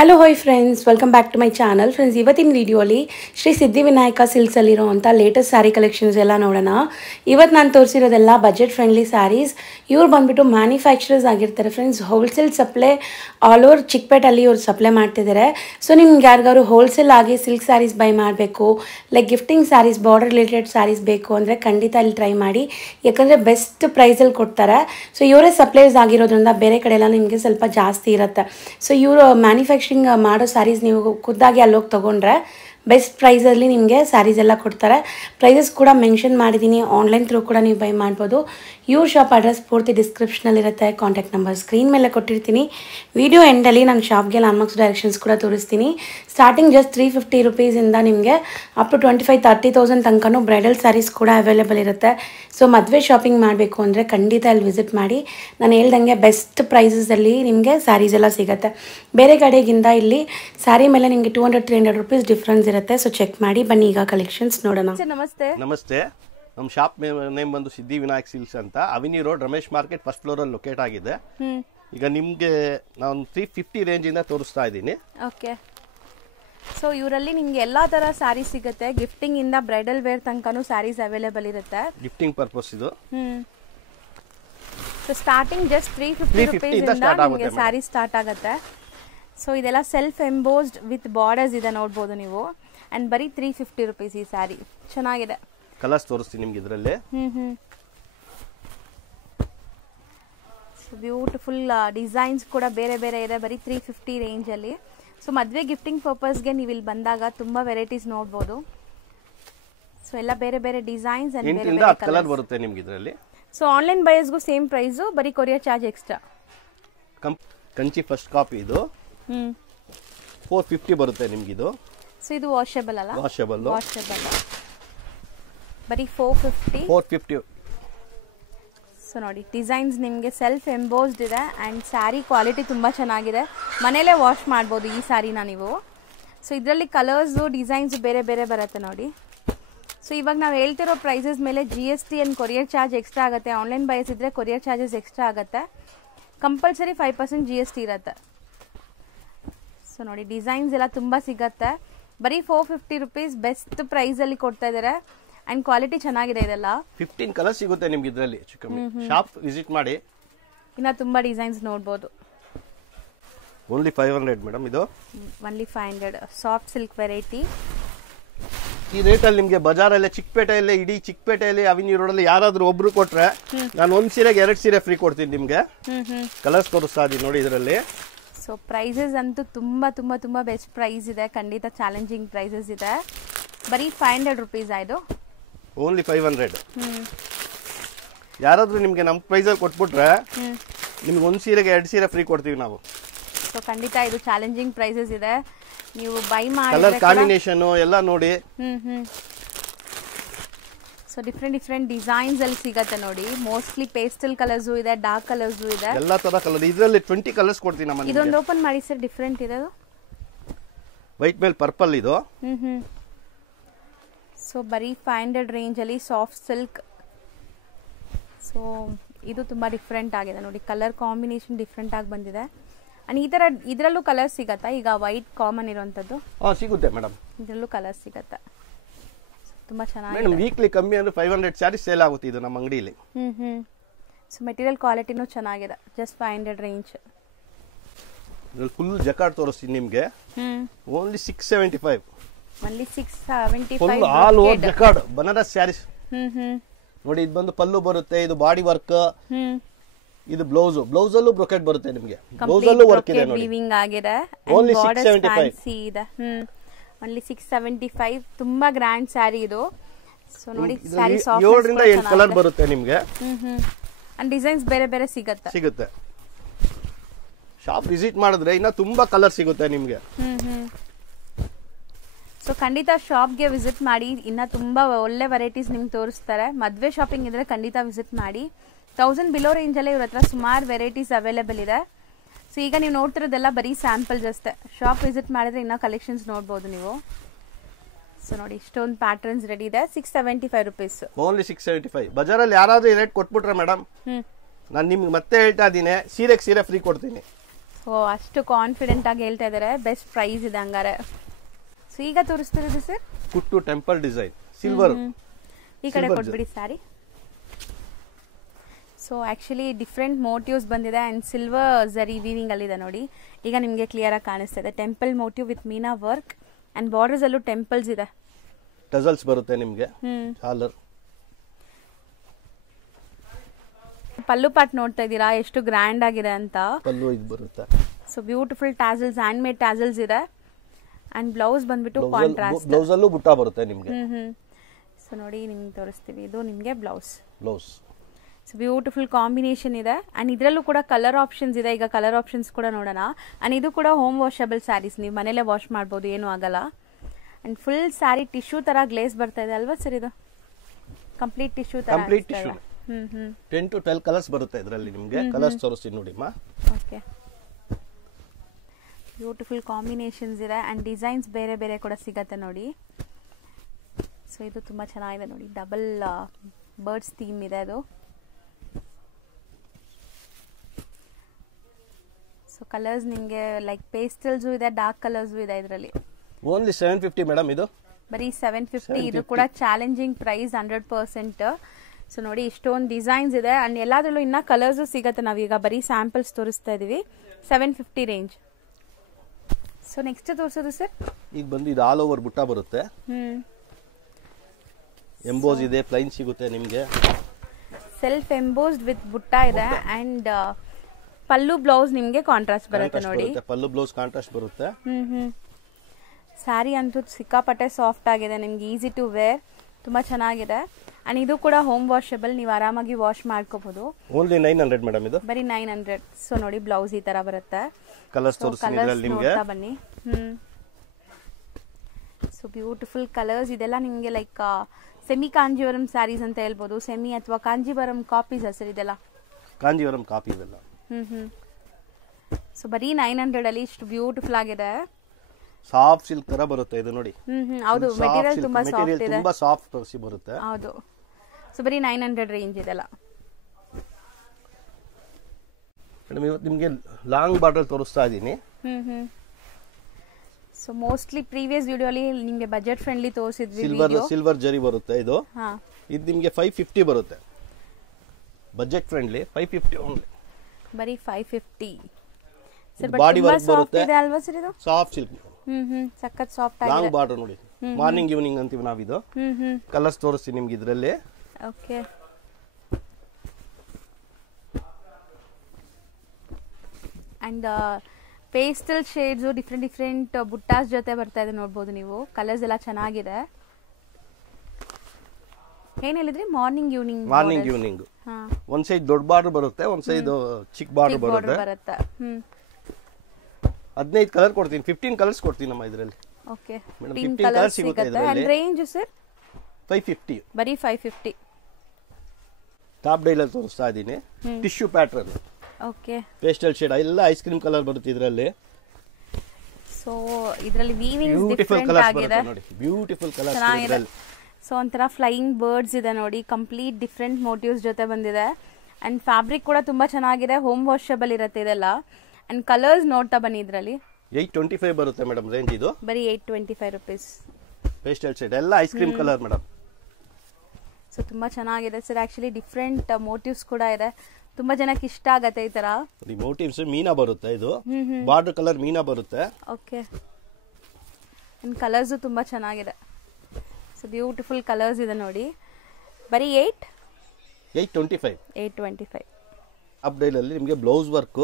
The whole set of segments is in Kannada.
Hello hi friends, welcome back to my channel. Friends, ಇವತ್ತಿನ ವಿಡಿಯೋಲಿ ಶ್ರೀ ಸಿದ್ಧಿವಿನಾಯಕ ಸಿಲ್ಕ್ಸಲ್ಲಿರೋವಂಥ ಲೇಟೆಸ್ಟ್ ಸ್ಯಾರಿ ಕಲೆಕ್ಷನ್ಸ್ ಎಲ್ಲ ನೋಡೋಣ. ಇವತ್ತು ನಾನು ತೋರಿಸಿರೋದೆಲ್ಲ ಬಜೆಟ್ ಫ್ರೆಂಡ್ಲಿ ಸ್ಯಾರೀಸ್. ಇವ್ರು ಬಂದುಬಿಟ್ಟು ಮ್ಯಾನುಫ್ಯಾಕ್ಚರರ್ಸ್ ಆಗಿರ್ತಾರೆ friends. Wholesale supply all over ಚಿಕ್ಕಪೇಟಲ್ಲಿ ಇವ್ರು ಸಪ್ಲೈ ಮಾಡ್ತಿದ್ದಾರೆ. ಸೊ ನಿಮ್ಗೆ ಯಾರಿಗಾದ್ರು ಹೋಲ್ಸೇಲ್ ಆಗಿ ಸಿಲ್ಕ್ ಸ್ಯಾರೀಸ್ ಬೈ ಮಾಡಬೇಕು, like gifting saris, border related saris ಬೇಕು ಅಂದರೆ ಖಂಡಿತ ಇಲ್ಲಿ ಟ್ರೈ ಮಾಡಿ. ಯಾಕಂದರೆ ಬೆಸ್ಟ್ ಪ್ರೈಸಲ್ಲಿ ಕೊಡ್ತಾರೆ. ಸೊ ಇವರೇ ಸಪ್ಲೈಸ್ ಆಗಿರೋದ್ರಿಂದ ಬೇರೆ ಕಡೆ ಎಲ್ಲ ನಿಮಗೆ ಸ್ವಲ್ಪ ಜಾಸ್ತಿ ಇರುತ್ತೆ. ಸೊ ಇವರು ಮ್ಯಾನುಫ್ಯಾಕ್ಚರಿಂಗ್ ಮಾಡೋ ಸ್ಯಾರೀಸ್ ನೀವು ಖುದ್ದಾಗಿ ಅಲ್ಲೋಗಿ ತೊಗೊಂಡ್ರೆ ಬೆಸ್ಟ್ ಪ್ರೈಸಲ್ಲಿ ನಿಮಗೆ ಸ್ಯಾರೀಸ್ ಎಲ್ಲ ಕೊಡ್ತಾರೆ. ಪ್ರೈಸಸ್ ಕೂಡ ಮೆನ್ಷನ್ ಮಾಡಿದ್ದೀನಿ. ಆನ್ಲೈನ್ ಥ್ರೂ ಕೂಡ ನೀವು ಬೈ ಮಾಡ್ಬೋದು. ಇವ್ರ ಶಾಪ್ ಅಡ್ರೆಸ್ ಪೂರ್ತಿ ಡಿಸ್ಕ್ರಿಪ್ಷನಲ್ಲಿರುತ್ತೆ. ಕಾಂಟ್ಯಾಕ್ಟ್ ನಂಬರ್ ಸ್ಕ್ರೀನ್ ಮೇಲೆ ಕೊಟ್ಟಿರ್ತೀನಿ. ವಿಡಿಯೋ ಎಂಡಲ್ಲಿ ನಾನು ಶಾಪ್ಗೆ ಲ್ಯಾಂಡ್ಮಾರ್ಕ್ಸ್ ಡೈರೆಕ್ಷನ್ಸ್ ಕೂಡ ತೋರಿಸ್ತೀನಿ. ಸ್ಟಾರ್ಟಿಂಗ್ ಜಸ್ಟ್ 350 ರುಪೀಸಿಂದ ನಿಮಗೆ ಅಪ್ ಟು 25,000-30,000 ತನಕನೂ ಬ್ರೈಡಲ್ ಸ್ಯಾರೀಸ್ ಕೂಡ ಅವೈಲೇಬಲ್ ಇರುತ್ತೆ. ಸೊ ಮದುವೆ ಶಾಪಿಂಗ್ ಮಾಡಬೇಕು ಅಂದರೆ ಖಂಡಿತ ಅಲ್ಲಿ ವಿಸಿಟ್ ಮಾಡಿ. ನಾನು ಹೇಳ್ದಂಗೆ ಬೆಸ್ಟ್ ಪ್ರೈಸಸಲ್ಲಿ ನಿಮಗೆ ಸ್ಯಾರೀಸ್ ಎಲ್ಲ ಸಿಗುತ್ತೆ. ಬೇರೆ ಕಡೆಗಿಂತ ಇಲ್ಲಿ ಸ್ಯಾರಿ ಮೇಲೆ ನಿಮಗೆ 200-300 ರುಪೀಸ್ ಡಿಫ್ರೆನ್ಸ್ ಇರುತ್ತೆ. ಸೊ ಚೆಕ್ ಮಾಡಿ ಬನ್ನಿ. ಈಗ ಕಲೆಕ್ಷನ್ಸ್ ನೋಡೋಣ. ನಮಸ್ತೆ. ನಮ್ಮ ಶಾಪ್ ನೇಮ್ ಬಂದು ಸಿದ್ಧಿವಿನಾಯಕ್ ಸಿಲ್ಕ್ಸ್ ಅಂತ, avenue road, Ramesh market, first floor ಅಲ್ಲಿ ಲೊಕೇಟ್ ಆಗಿದೆ. ಈಗ ನಿಮ್ಗೆ ನಾನು 350 ರೇಂಜ್ ಇಂದ ತೋರಿಸ್ತಾ ಇದ್ದೀನಿ. ಓಕೆ. ಸೊ ಇವರಲ್ಲಿ ನಿಮ್ಗೆ ಎಲ್ಲಾ ತರ ಸ್ಯಾರಿ ಸಿಗುತ್ತೆ. ಗಿಫ್ಟಿಂಗ್ ಇಂದ ಬ್ರೈಡಲ್ ವೇರ್ ತನಕನೂ ಸ್ಯಾರೀಸ್ ಅವೈಲೇಬಲ್ ಇರುತ್ತೆ. ಗಿಫ್ಟಿಂಗ್ ಪರ್ಪಸ್ ಇದು. ಸೊ ಸ್ಟಾರ್ಟಿಂಗ್ ಜಸ್ಟ್ 350 ರುಪೀಸ್ ಇಂದ ನಿಮಗೆ ಸ್ಯಾರಿ ಸ್ಟಾರ್ಟ್ ಆಗುತ್ತೆ. ಸೊ ಇದೆಲ್ಲ ಸೆಲ್ಫ್ ಎಂಬೋಸ್ಡ್ ವಿತ್ ಬಾರ್ಡರ್ಸ್ ಇದೆ, ನೋಡ್ಬೋದು ನೀವು. ಅಂಡ್ ಬರೀ 350 ರುಪೀಸ್ ಈ ಸ್ಯಾರಿ. ಚೆನ್ನಾಗಿದೆ. ಕಲರ್ಸ್ ತೋರಿಸ್ತೀನಿ ನಿಮ್ಗೆ ಇದರಲ್ಲಿ. ಬ್ಯೂಟಿಫುಲ್ ಡಿಸೈನ್ಸ್ ಕೂಡ ಬೇರೆ ಬೇರೆ ಇದೆ, ಬರೀ 350 ರೇಂಜ್ ಅಲ್ಲಿ. ಸೊ ಮದುವೆ ಗಿಫ್ಟಿಂಗ್ ಪರ್ಪಸ್ಗೆ ನೀವು ಇಲ್ಲಿ ಬಂದಾಗ ತುಂಬಾ ವೆರೈಟೀಸ್ ನೋಡ್ಬೋದು. ಸೊ ಎಲ್ಲ ಬೇರೆ ಬೇರೆ ಡಿಸೈನ್ಸ್ ಅಂಡ್ ಬೇರೆ ಬೇರೆ ಕಲರ್ ಬರುತ್ತೆ ನಿಮ್ಗೆ ಇದರಲ್ಲಿ. ಸೊ ಆನ್ಲೈನ್ ಬಯರ್ಸ್ಗೂ ಸೇಮ್ ಪ್ರೈಸ್, ಬರೀ courier charge extra. Kanchi first copy ಇದು 450 ಬರುತ್ತೆ ನಿಮ್ಗೆ ಇದು. ಸೊ ಇದು ವಾಷಬಲ್ ಅಲ್ಲ? ವಾಷಬಲ್ ಬರೀ 450. ಸೊ ನೋಡಿ ಡಿಸೈನ್ಸ್ ನಿಮಗೆ ಸೆಲ್ಫ್ ಎಂಬೋಸ್ಡ್ ಇದೆ ಅಂಡ್ ಸ್ಯಾರಿ ಕ್ವಾಲಿಟಿ ತುಂಬಾ ಚೆನ್ನಾಗಿದೆ. ಮನೇಲೆ ವಾಶ್ ಮಾಡ್ಬೋದು ಈ ಸ್ಯಾರಿನ ನೀವು. ಸೊ ಇದರಲ್ಲಿ ಕಲರ್ಸ್ ಡಿಸೈನ್ಸ್ ಬೇರೆ ಬೇರೆ ಬರುತ್ತೆ ನೋಡಿ. ಸೊ ಇವಾಗ ನಾವು ಹೇಳ್ತಿರೋ ಪ್ರೈಸಸ್ ಮೇಲೆ GST and courier charge extra ಆಗುತ್ತೆ. ಆನ್ಲೈನ್ ಬಯಸ್ ಇದ್ರೆ ಕೊರಿಯರ್ ಚಾರ್ಜಸ್ ಎಕ್ಸ್ಟ್ರಾ ಆಗುತ್ತೆ. ಕಂಪಲ್ಸರಿ 5% GST ಇರುತ್ತೆ. ಸೊ ನೋಡಿ ಡಿಸೈನ್ಸ್ ಎಲ್ಲ ತುಂಬಾ ಸಿಗತ್ತೆ. ಬರೀ 450 ರುಪೀಸ್ ಬೆಸ್ಟ್ ಪ್ರೈಸ್ ಅಲ್ಲಿ ಕೊಡ್ತಾ ಇದಾರೆ ಅಂಡ್ ಕ್ವಾಲಿಟಿ ಚೆನ್ನಾಗಿದೆ. ಇದೆಲ್ಲ 15 ಕಲರ್ ಸಿಗುತ್ತೆ ನಿಮ್ಗೆ ಇದರಲ್ಲಿ. ಶಾಪ್ ವಿಸಿಟ್ ಮಾಡಿ. ಇನ್ನ ತುಂಬಾ ಡಿಸೈನ್ಸ್ ನೋಡಬಹುದು. ಓನ್ಲಿ 500 ಮೇಡಮ್ ಇದು. Only 500 soft silk variety. ಈ ರೇಟ್ ಅಲ್ಲಿ ನಿಮ್ಗೆ ಬಜಾರಲ್ಲೇ, ಚಿಕ್ಕಪೇಟೆಯಲ್ಲಿ, ಇಡೀ ಚಿಕ್ಕಪೇಟೆಯಲ್ಲಿ, ಅವಿನಿ ರೋಡ್ ಅಲ್ಲಿ ಯಾರಾದ್ರೂ ಒಬ್ರು ಕೊಟ್ರೆ ನಾನು ಒಂದ್ ಸೀರೆಗೆ 2 ಸೀರೆ ಫ್ರೀ ಕೊಡ್ತೀನಿ ನಿಮ್ಗೆ. ಕಲರ್ಸ್ ತೋರಿಸ್ತಾ ಇದೀನಿ ನೋಡಿ ಇದರಲ್ಲಿ. ಸೊ ಪ್ರೈಸಸ್ ಅಂತೂ ತುಂಬಾ ತುಂಬಾ ತುಂಬಾ ಬೆಸ್ಟ್ ಪ್ರೈಸ್ ಇದೆ. ಖಂಡಿತ ಚಾಲೆಂಜಿಂಗ್ ಪ್ರೈಸಸ್ ಇದೆ. ಬರೀ 500 ರುಪೀಸ್ ಆಯ್ತು. ಓನ್ಲಿ 500. ಯಾರಾದ್ರೂ ನಿಮ್ಗೆ ನಮ್ಮ ಪ್ರೈಸ್ ಅಲ್ಲಿ ಕೊಟ್ಬಿಟ್ರೆ ನಿಮ್ಗೆ ಒಂದ್ ಸೀರೆಗೆ 2 ಸೀರೆ ಫ್ರೀ ಕೊಡ್ತೀವಿ ನಾವು. ಸೊ ಖಂಡಿತ ಇದು ಚಾಲೆಂಜಿಂಗ್ ಪ್ರೈಸಸ್ ಇದೆ. ನೀವು ಬೈ ಮಾಡಿ ಕಲರ್ ಕಾಂಬಿನೇಷನ್ ಎಲ್ಲ ನೋಡಿ. ಸೊ ಡಿಫ್ರೆಂಟ್ ಡಿಸೈನ್ಸ್ ಅಲ್ಲಿ ಸಿಗತ್ತೆ ನೋಡಿ. ಮೋಸ್ಟ್ಲಿ ಪೇಸ್ಟಲ್ ಕಲರ್ಸ್ ಇದೆ, ಡಾರ್ಕ್ ಕಲರ್ಸ್ ಇದೆ, ಎಲ್ಲಾ ತರ ಕಲರ್. ಇದರಲ್ಲಿ 20 ಕಲರ್ಸ್ ಕೊಡ್ತೀನಿ ನಮ್ಮ. ಇದೊಂದು ಓಪನ್ ಮಾಡಿ ಸರ್. ಡಿಫ್ರೆಂಟ್ ಇದೆ. ವೈಟ್ ಮೇಲೆ ಪರ್ಪಲ್ ಇದು. ಸೊ ಬರೀ 500 ರೇಂಜ್ ಅಲ್ಲಿ ಸಾಫ್ಟ್ ಸಿಲ್ಕ್. ಸೊ ಇದು ತುಂಬಾ ಡಿಫ್ರೆಂಟ್ ಆಗಿದೆ ನೋಡಿ. ಕಲರ್ ಕಾಂಬಿನೇಷನ್ ಡಿಫ್ರೆಂಟ್ ಆಗಿ ಬಂದಿದೆ. ಅಂಡ್ ಈ ತರ ಇದರಲ್ಲೂ ಕಲರ್ ಸಿಗತ್ತಾ? ಈಗ ವೈಟ್ ಕಾಮನ್ ಇರುವಂತದ್ದು ಸಿಗುತ್ತೆ ಮೇಡಮ್. ಇದರಲ್ಲೂ ಕಲರ್ ಸಿಗತ್ತಾ? ತುಂಬಾ ಚೆನ್ನಾಗಿದೆ ಮೇಡಮ್. ವೀಕ್ಲಿ ಕಮ್ಮಿ ಅಂದ್ರೆ 500 ಸ್ಯಾರೀಸ್ ಸೇಲ್ ಆಗುತ್ತೆ ಇದು ನಮ್ಮ ಅಂಗಡಿಯಲ್ಲಿ. ಸೊ ಮೆಟೀರಿಯಲ್ ಕ್ವಾಲಿಟಿನೂ ಚೆನ್ನಾಗಿದೆ. Just 500 range. ಫುಲ್ ಜಕಾರ್ಡ್ ತೋರಿಸ್ತೀನಿ ನಿಮ್ಗೆ. Only 675. Only 675. Full all over jacquard Banaras sarees ನೋಡಿ. ಇದು ಬಂದು ಪಲ್ಲು ಬರುತ್ತೆ, ಇದು ಬಾಡಿ ವರ್ಕ್, ಇದು ಬ್ಲೌಸ್. ಬ್ಲೌಸ್ ಅಲ್ಲೂ ಬ್ರೊಕೆಟ್ ಬರುತ್ತೆ ನಿಮ್ಗೆ. ಬ್ಲೌಸ್ ಅಲ್ಲೂ ವರ್ಕ್ ಇದೆ ನೋಡಿ. ವೀವಿಂಗ್ ಆಗಿದೆ. ಓನ್ಲಿ 675 ಇದೆ. ಓನ್ಲಿ 675. ತುಂಬಾ ಗ್ರ್ಯಾಂಡ್ ಸ್ಯಾರಿ ಇದು. ಸೊ ನೋಡಿ ಸ್ಯಾರಿ ಸಾಫ್ಟ್ 7 ರಿಂದ 8 ಕಲರ್ ಬರುತ್ತೆ ನಿಮ್ಗೆ. ಅಂಡ್ ಡಿಸೈನ್ಸ್ ಬೇರೆ ಬೇರೆ ಸಿಗುತ್ತೆ. ಶಾಪ್ ವಿಸಿಟ್ ಮಾಡಿದ್ರೆ ಇನ್ನ ತುಂಬಾ ಕಲರ್ ಸಿಗುತ್ತೆ ನಿಮ್ಗೆ. ಸೊ ಖಂಡಿತ ಶಾಪ್ಗೆ ವಿಸಿಟ್ ಮಾಡಿ. ಇನ್ನ ತುಂಬಾ ಒಳ್ಳೆ ವೆರೈಟೀಸ್ ನಿಮ್ಗೆ ತೋರಿಸ್ತಾರೆ. ಮದ್ವೆ ಶಾಪಿಂಗ್ ಇದ್ರೆ ಖಂಡಿತ ವಿಸಿಟ್ ಮಾಡಿ. 1000 ಬಿಲೋ ರೇಂಜ್ ಅಲ್ಲೇ ಇವ್ರ ಹತ್ರ ಸುಮಾರು ವೆರೈಟೀಸ್ ಅವೈಲೇಬಲ್ ಇದೆ. ಸೊ ಈಗ ನೀವು ನೋಡ್ತಿರೋದೆಲ್ಲ ಬರೀ ಸ್ಯಾಂಪಲ್ಸ್ ಅಷ್ಟೇ. ಶಾಪ್ ವಿಸಿಟ್ ಮಾಡಿದ್ರೆ ಇನ್ನ ಕಲೆಕ್ಷನ್ಸ್ ನೋಡ್ಬೋದು ನೀವು. ಸೊ ನೋಡಿ ಇಷ್ಟೊಂದು ಪ್ಯಾಟರ್ನ್ಸ್ ರೆಡಿ ಇದೆ. 675 ರುಪೀಸ್. ಓನ್ಲಿ 675. ಬಜಾರಲ್ಲಿ ಯಾರಾದ್ರೂ ರೇಟ್ ಕೊಟ್ಬಿಟ್ರೆ ಮೇಡಮ್ ನಾನು ನಿಮ್ಗೆ ಮತ್ತೆ ಹೇಳ್ತಾ ಇದ್ದೀನಿ, ಸೀರೆಗೆ ಸೀರೆ ಫ್ರೀ ಕೊಡ್ತೀನಿ. ಸೊ ಅಷ್ಟು ಕಾನ್ಫಿಡೆಂಟ್ ಆಗಿ ಹೇಳ್ತಾ ಇದ್ದಾರೆ, ಬೆಸ್ಟ್ ಪ್ರೈಸ್ ಇದೆ ಹಂಗಾರೆ. ಸೊ ಈಗ ತೋರಿಸ್ತಿರೋದು ಸರ್ ಕುಟ್ಟು ಟೆಂಪಲ್ ಡಿಸೈನ್ ಸಿಲ್ವರ್. ಈ ಕಡೆ ಕೊಟ್ಬಿಡಿ sari. So actually different motives ಬಂದಿದೆ ಆ್ಯಂಡ್ ಸಿಲ್ವರ್ ಝರಿ ವೀವಿಂಗ್ ಅಲ್ಲಿದೆ ನೋಡಿ. ಈಗ ನಿಮಗೆ ಕ್ಲಿಯರ್ ಆಗಿ ಕಾಣಿಸ್ತಾ ಇದೆ. Temple motive with Meena work and borders ಅಲ್ಲೂ ಟೆಂಪಲ್ಸ್ ಇದೆ. ಟಸಲ್ಸ್ ಬರುತ್ತೆ ನಿಮಗೆ. ಶಾಲರ್ ಪಲ್ಲು ಪಾಟ್ ನೋಡ್ತಾ ಇದ್ದೀರಾ ಎಷ್ಟು ಗ್ರ್ಯಾಂಡ್ ಆಗಿದೆ ಅಂತ. ಪಲ್ಲು ಇದು ಬರುತ್ತೆ. So beautiful tassels, hand made tassels ಇದೆ ಆ್ಯಂಡ್ ಬ್ಲೌಸ್ ಬಂದ್ಬಿಟ್ಟು ಕಾಂಟ್ರಾಸ್ಟ್. ಬ್ಲೌಸ್ ಅಲ್ಲೂ ಬುಟ್ಟ ಬರುತ್ತೆ ನಿಮಗೆ. ಸೊ ನೋಡಿ ನಿಮ್ಗೆ ತೋರಿಸ್ತೀವಿ, ಇದು ನಿಮಗೆ ಬ್ಲೌಸ್. ಸೊ ಬ್ಯೂಟಿಫುಲ್ ಕಾಂಬಿನೇಷನ್ ಇದೆ ಆ್ಯಂಡ್ ಇದರಲ್ಲೂ ಕೂಡ ಕಲರ್ ಆಪ್ಷನ್ಸ್ ಇದೆ. ಈಗ ಕಲರ್ ಆಪ್ಷನ್ಸ್ ಕೂಡ ನೋಡೋಣ. ಆ್ಯಂಡ್ ಇದು ಕೂಡ ಹೋಮ್ ವಾಷಬಲ್ ಸ್ಯಾರೀಸ್, ನೀವು ಮನೇಲೆ ವಾಶ್ ಮಾಡ್ಬೋದು, ಏನೂ ಆಗಲ್ಲ. ಆ್ಯಂಡ್ ಫುಲ್ ಸ್ಯಾರಿ ಟಿಶ್ಯೂ ಥರ ಗ್ಲೇಸ್ ಬರ್ತಾ ಇದೆ ಅಲ್ವಾ ಸರ್? ಇದು ಕಂಪ್ಲೀಟ್ ಟಿಶ್ಯೂ ಥರ. 10 to 12 ಕಲರ್ಸ್ ಬರುತ್ತೆ ಇದರಲ್ಲಿ ನಿಮಗೆ. ಕಲರ್ಸ್ ತೋರಿಸ್ತೀನಿ ನೋಡಿ ಮಾ. ಓಕೆ, ಬ್ಯೂಟಿಫುಲ್ ಕಾಂಬಿನೇಷನ್ಸ್ ಇದೆ ಆ್ಯಂಡ್ ಡಿಸೈನ್ಸ್ ಬೇರೆ ಬೇರೆ ಕೂಡ ಸಿಗತ್ತೆ ನೋಡಿ. ಸೊ ಇದು ತುಂಬ ಚೆನ್ನಾಗಿದೆ ನೋಡಿ, ಡಬಲ್ ಬರ್ಡ್ಸ್ ಥೀಮ್ ಇದೆ ಅದು. ಸೊ ಕಲರ್ಸ್ ನಿಮಗೆ ಲೈಕ್ ಪೇಸ್ಟಲ್ಸು ಇದೆ, ಡಾರ್ಕ್ ಕಲರ್ಸು ಇದೆ ಇದರಲ್ಲಿ. ಓನ್ಲಿ 750 ಮೇಡಮ್, ಇದು ಬರೀ 750. ಇದು ಕೂಡ ಚಾಲೆಂಜಿಂಗ್ ಪ್ರೈಸ್ 100%. ಸೊ ನೋಡಿ ಇಷ್ಟೊಂದು ಡಿಸೈನ್ಸ್ ಇದೆ ಅಂಡ್ ಎಲ್ಲಾದ್ರಲ್ಲೂ ಇನ್ನ ಕಲರ್ಸು ಸಿಗತ್ತೆ. ನಾವೀಗ ಬರೀ ಸ್ಯಾಂಪಲ್ಸ್ ತೋರಿಸ್ತಾ ಇದೀವಿ. 750 ರೇಂಜ್. ಸೊ ನೆಕ್ಸ್ಟ್ ತೋರಿಸೋದು ಸರ್, ಈಗ ಬಂದು ಇದು ಆಲ್ ಓವರ್ ಬುಟ್ಟ ಬರುತ್ತೆ. ಎಂಬೋಸ್ ಇದೆ, ಪ್ಲೈನ್ ಸಿಗುತ್ತೆ ನಿಮಗೆ. ಸೆಲ್ಫ್ ಎಂಬೋಸ್ಡ್ ವಿತ್ ಬುಟ್ಟ ಇದೆ ಅಂಡ್ ಪಲ್ಲು ಬ್ಲೌಸ್ ನಿಮಗೆ ಕಾಂಟ್ರಾಸ್ಟ್ ಬರುತ್ತೆ ನೋಡಿ. ಪಲ್ಲು ಬ್ಲೌಸ್ ಕಾಂಟ್ರಾಸ್ಟ್ ಬರುತ್ತೆ. ಸ್ಯಾರಿ ಅಂತೂ ಸಿಕ್ಕಾಪಟ್ಟೆ ಸಾಫ್ಟ್ ಆಗಿದೆ, ನಿಮ್ಗೆ ಈಸಿ ಟು ವೇರ್, ತುಂಬಾ ಚೆನ್ನಾಗಿದೆ. ಅಂಡ್ ಇದು ಕೂಡ ಹೋಮ್ ವಾಷಬಲ್, ನೀವು ಆರಾಮಾಗಿ ವಾಶ್ ಮಾಡ್ಕೋಬಹುದು. ಓನ್ಲಿ 900 ಮೇಡಮ್, ಇದು ಬರೀ 900. ಸೊ ನೋಡಿ ಬ್ಲೌಸ್ ಈ ತರ ಬರುತ್ತೆ. ಕಲರ್ಸ್ ತೋರಿಸ್ತೀನಿ ನಿಮಗೆ. ಬನ್ನಿ. ಸೊ ಬ್ಯೂಟಿಫುಲ್ ಕಲರ್ಸ್ ಇದೆಲ್ಲ ನಿಮಗೆ ಲೈಕ್ ಸೆಮಿ ಕಾಂಜೀವರಂ ಸ್ಯಾರೀಸ್ ಅಂತ ಹೇಳ್ಬೋದು. ಸೆಮಿ ಅಥವಾ ಕಾಂಜೀವರಂ ಕಾಪೀಸ್ ಸರ್ ಇದೆಲ್ಲ? ಕಾಂಜೀವರಂ ಕಾಪಿ ಇದೆಲ್ಲ. ಸೊ ಬರೀ 900 ಅಲ್ಲಿ ಇಷ್ಟು ಬ್ಯೂಟಿಫುಲ್ ಆಗಿದೆ. ಸಾಫ್ಟ್ ಸಿಲ್ಕ್ ತರ ಬರುತ್ತೆ ಇದು ನೋಡಿ. ಹೌದು, ಮೆಟೀರಿಯಲ್ ತುಂಬಾ ಸಾಫ್ಟ್ ಇದೆ, ತುಂಬಾ ಸಾಫ್ಟ್ ಬರುತ್ತೆ. ಹೌದು. ಸೊ ಬರೀ 900 ರೇಂಜ್ ಇದೆಲ್ಲ. ಮೇಡಮ್ ಇವತ್ತು ನಿಮಗೆ ಲಾಂಗ್ ಬಾರ್ಡರ್ ತೋರಿಸ್ತಾ ಇದ್ದೀನಿ. ಸೊ ಮೋಸ್ಟ್ಲಿ ಪ್ರೀವಿಯಸ್ ವಿಡಿಯೋಲಿ ನಿಮಗೆ ಬಜೆಟ್ ಫ್ರೆಂಡ್ಲಿ ತೋರಿಸಿದ್ವಿ. ಸಿಲ್ವರ್ ಜರಿ ಬರುತ್ತೆ ಇದು. ಇದು ನಿಮಗೆ 550 ಬರುತ್ತೆ. Budget friendly 550 only. ಬರೀ 550. ಸರ್ ಬಾಡಿ ವರ್ಕ್ ಬರುತ್ತೆ ಅಲ್ವಾ ಸರ್? ಇದು ಸಾಫ್ಟ್ ಸಿಲ್ಕ್. ಸಖತ್ ಸಾಫ್ಟ್ ಆಗಿದೆ. ಲಾಂಗ್ ಬಾರ್ಡರ್ ನೋಡಿ, ಮಾರ್ನಿಂಗ್ ಈವ್ನಿಂಗ್ ಅಂತೀವಿ ನಾವಿದು. ಕಲರ್ಸ್ ತೋರಿಸ್ತೀನಿ ನಿಮ್ಗೆ ಇದರಲ್ಲಿ. Okay, and pastel shades different ಬುಟ್ಟಾಸ್ ಜೊತೆ ಬರ್ತಾ ಇದೆ ನೋಡ್ಬೋದು ನೀವು. ಕಲರ್ಸ್ ಎಲ್ಲ ಚೆನ್ನಾಗಿದೆ. ಏನ್ ಹೇಳಿದ್ರಿ? Morning evening. ಒಂದ್ ಸೈಡ್ ದೊಡ್ಡ ಬಾರ್ಡರ್ ಬರುತ್ತೆ, ಒಂದ್ ಸೈಡ್ ಚಿಕ್ಕ ಬಾರ್ಡರ್ ಬರುತ್ತೆ. 15 ಕಲರ್ ಕೊಡ್ತೀನಿ, 15 ಕಲರ್ಸ್ ಕೊಡ್ತೀನಿ ನಮ್ಮ ಇದರಲ್ಲಿ. ಓಕೆ, ಮೇಡಂ 15 ಕಲರ್ ಸಿಗುತ್ತೆ ಇದರಲ್ಲಿ. Range sir 550. ಬರೀ 550. ಟಾಪ್ ಡೈಲ್ ಅಲ್ಲಿ ತೋರಿಸ್ತಾ ಇದ್ದೀನಿ. Tissue pattern. Okay, pastel shade ಎಲ್ಲ ಐಸ್ ಕ್ರೀಮ್ ಕಲರ್ ಬರುತ್ತೆ ಇದರಲ್ಲಿ. ಸೊ ಇದರಲ್ಲಿ ವೀವಿಂಗ್ಸ್ ಡಿಫರೆಂಟ್ ಆಗಿದೆ ನೋಡಿ, ಬ್ಯೂಟಿಫುಲ್ ಕಲರ್ಸ್ ಇದರಲ್ಲಿ. ಸೊ ಒಂಥರ ಫ್ಲೈಯಿಂಗ್ ಬರ್ಡ್ಸ್ ಇದೆ ನೋಡಿ, ಕಂಪ್ಲೀಟ್ ಡಿಫ್ರೆಂಟ್ ಮೋಟಿವ್ಸ್ ಜೊತೆ ಬಂದಿದೆ. ಅಂಡ್ ಫ್ಯಾಬ್ರಿಕ್ ಕೂಡ ತುಂಬಾ ಚೆನ್ನಾಗಿದೆ, ಹೋಮ್ ವಾಷಬಲ್ ಇರುತ್ತೆ ಇದೆಲ್ಲ. ಅಂಡ್ ಕಲರ್ಸ್ ನೋಡ್ತಾ ಬನ್ನಿ ಇದರಲ್ಲಿ. 825 ಬರುತ್ತೆ ಮೇಡಮ್ ರೇಂಜ್ ಇದು. ಬರೀ 825 rupees. ಪೇಸ್ಟಲ್ ಶೇಡ್ ಎಲ್ಲ ice cream colour madam. So ತುಂಬಾ ಚೆನ್ನಾಗಿದೆ ಸರ್. ಆಕ್ಚುಲಿ ಡಿಫ್ರೆಂಟ್ ಮೋಟಿವ್ಸ್ ಕೂಡ ಇದೆ, ತುಂಬಾ ಜನಕ್ಕೆ ಇಷ್ಟ ಆಗತ್ತೆ ಈ ತರ. ಮೋಟಿವ್ಸ್ ಮೀನಾ ಬರುತ್ತೆ, ಇದು ಬಾರ್ಡರ್ ಕಲರ್ ಮೀನಾ ಬರುತ್ತೆ. ಓಕೆ, ಅಂಡ್ ಕಲರ್ಸ್ ತುಂಬಾ ಚೆನ್ನಾಗಿದೆ. ಸೊ ಬ್ಯೂಟಿಫುಲ್ ಕಲರ್ಸ್ ಇದೆ ನೋಡಿ. ಬರೀ 825. ಅಪ್ಡೈಲ್ ಅಲ್ಲಿ ನಿಮಗೆ blouse work.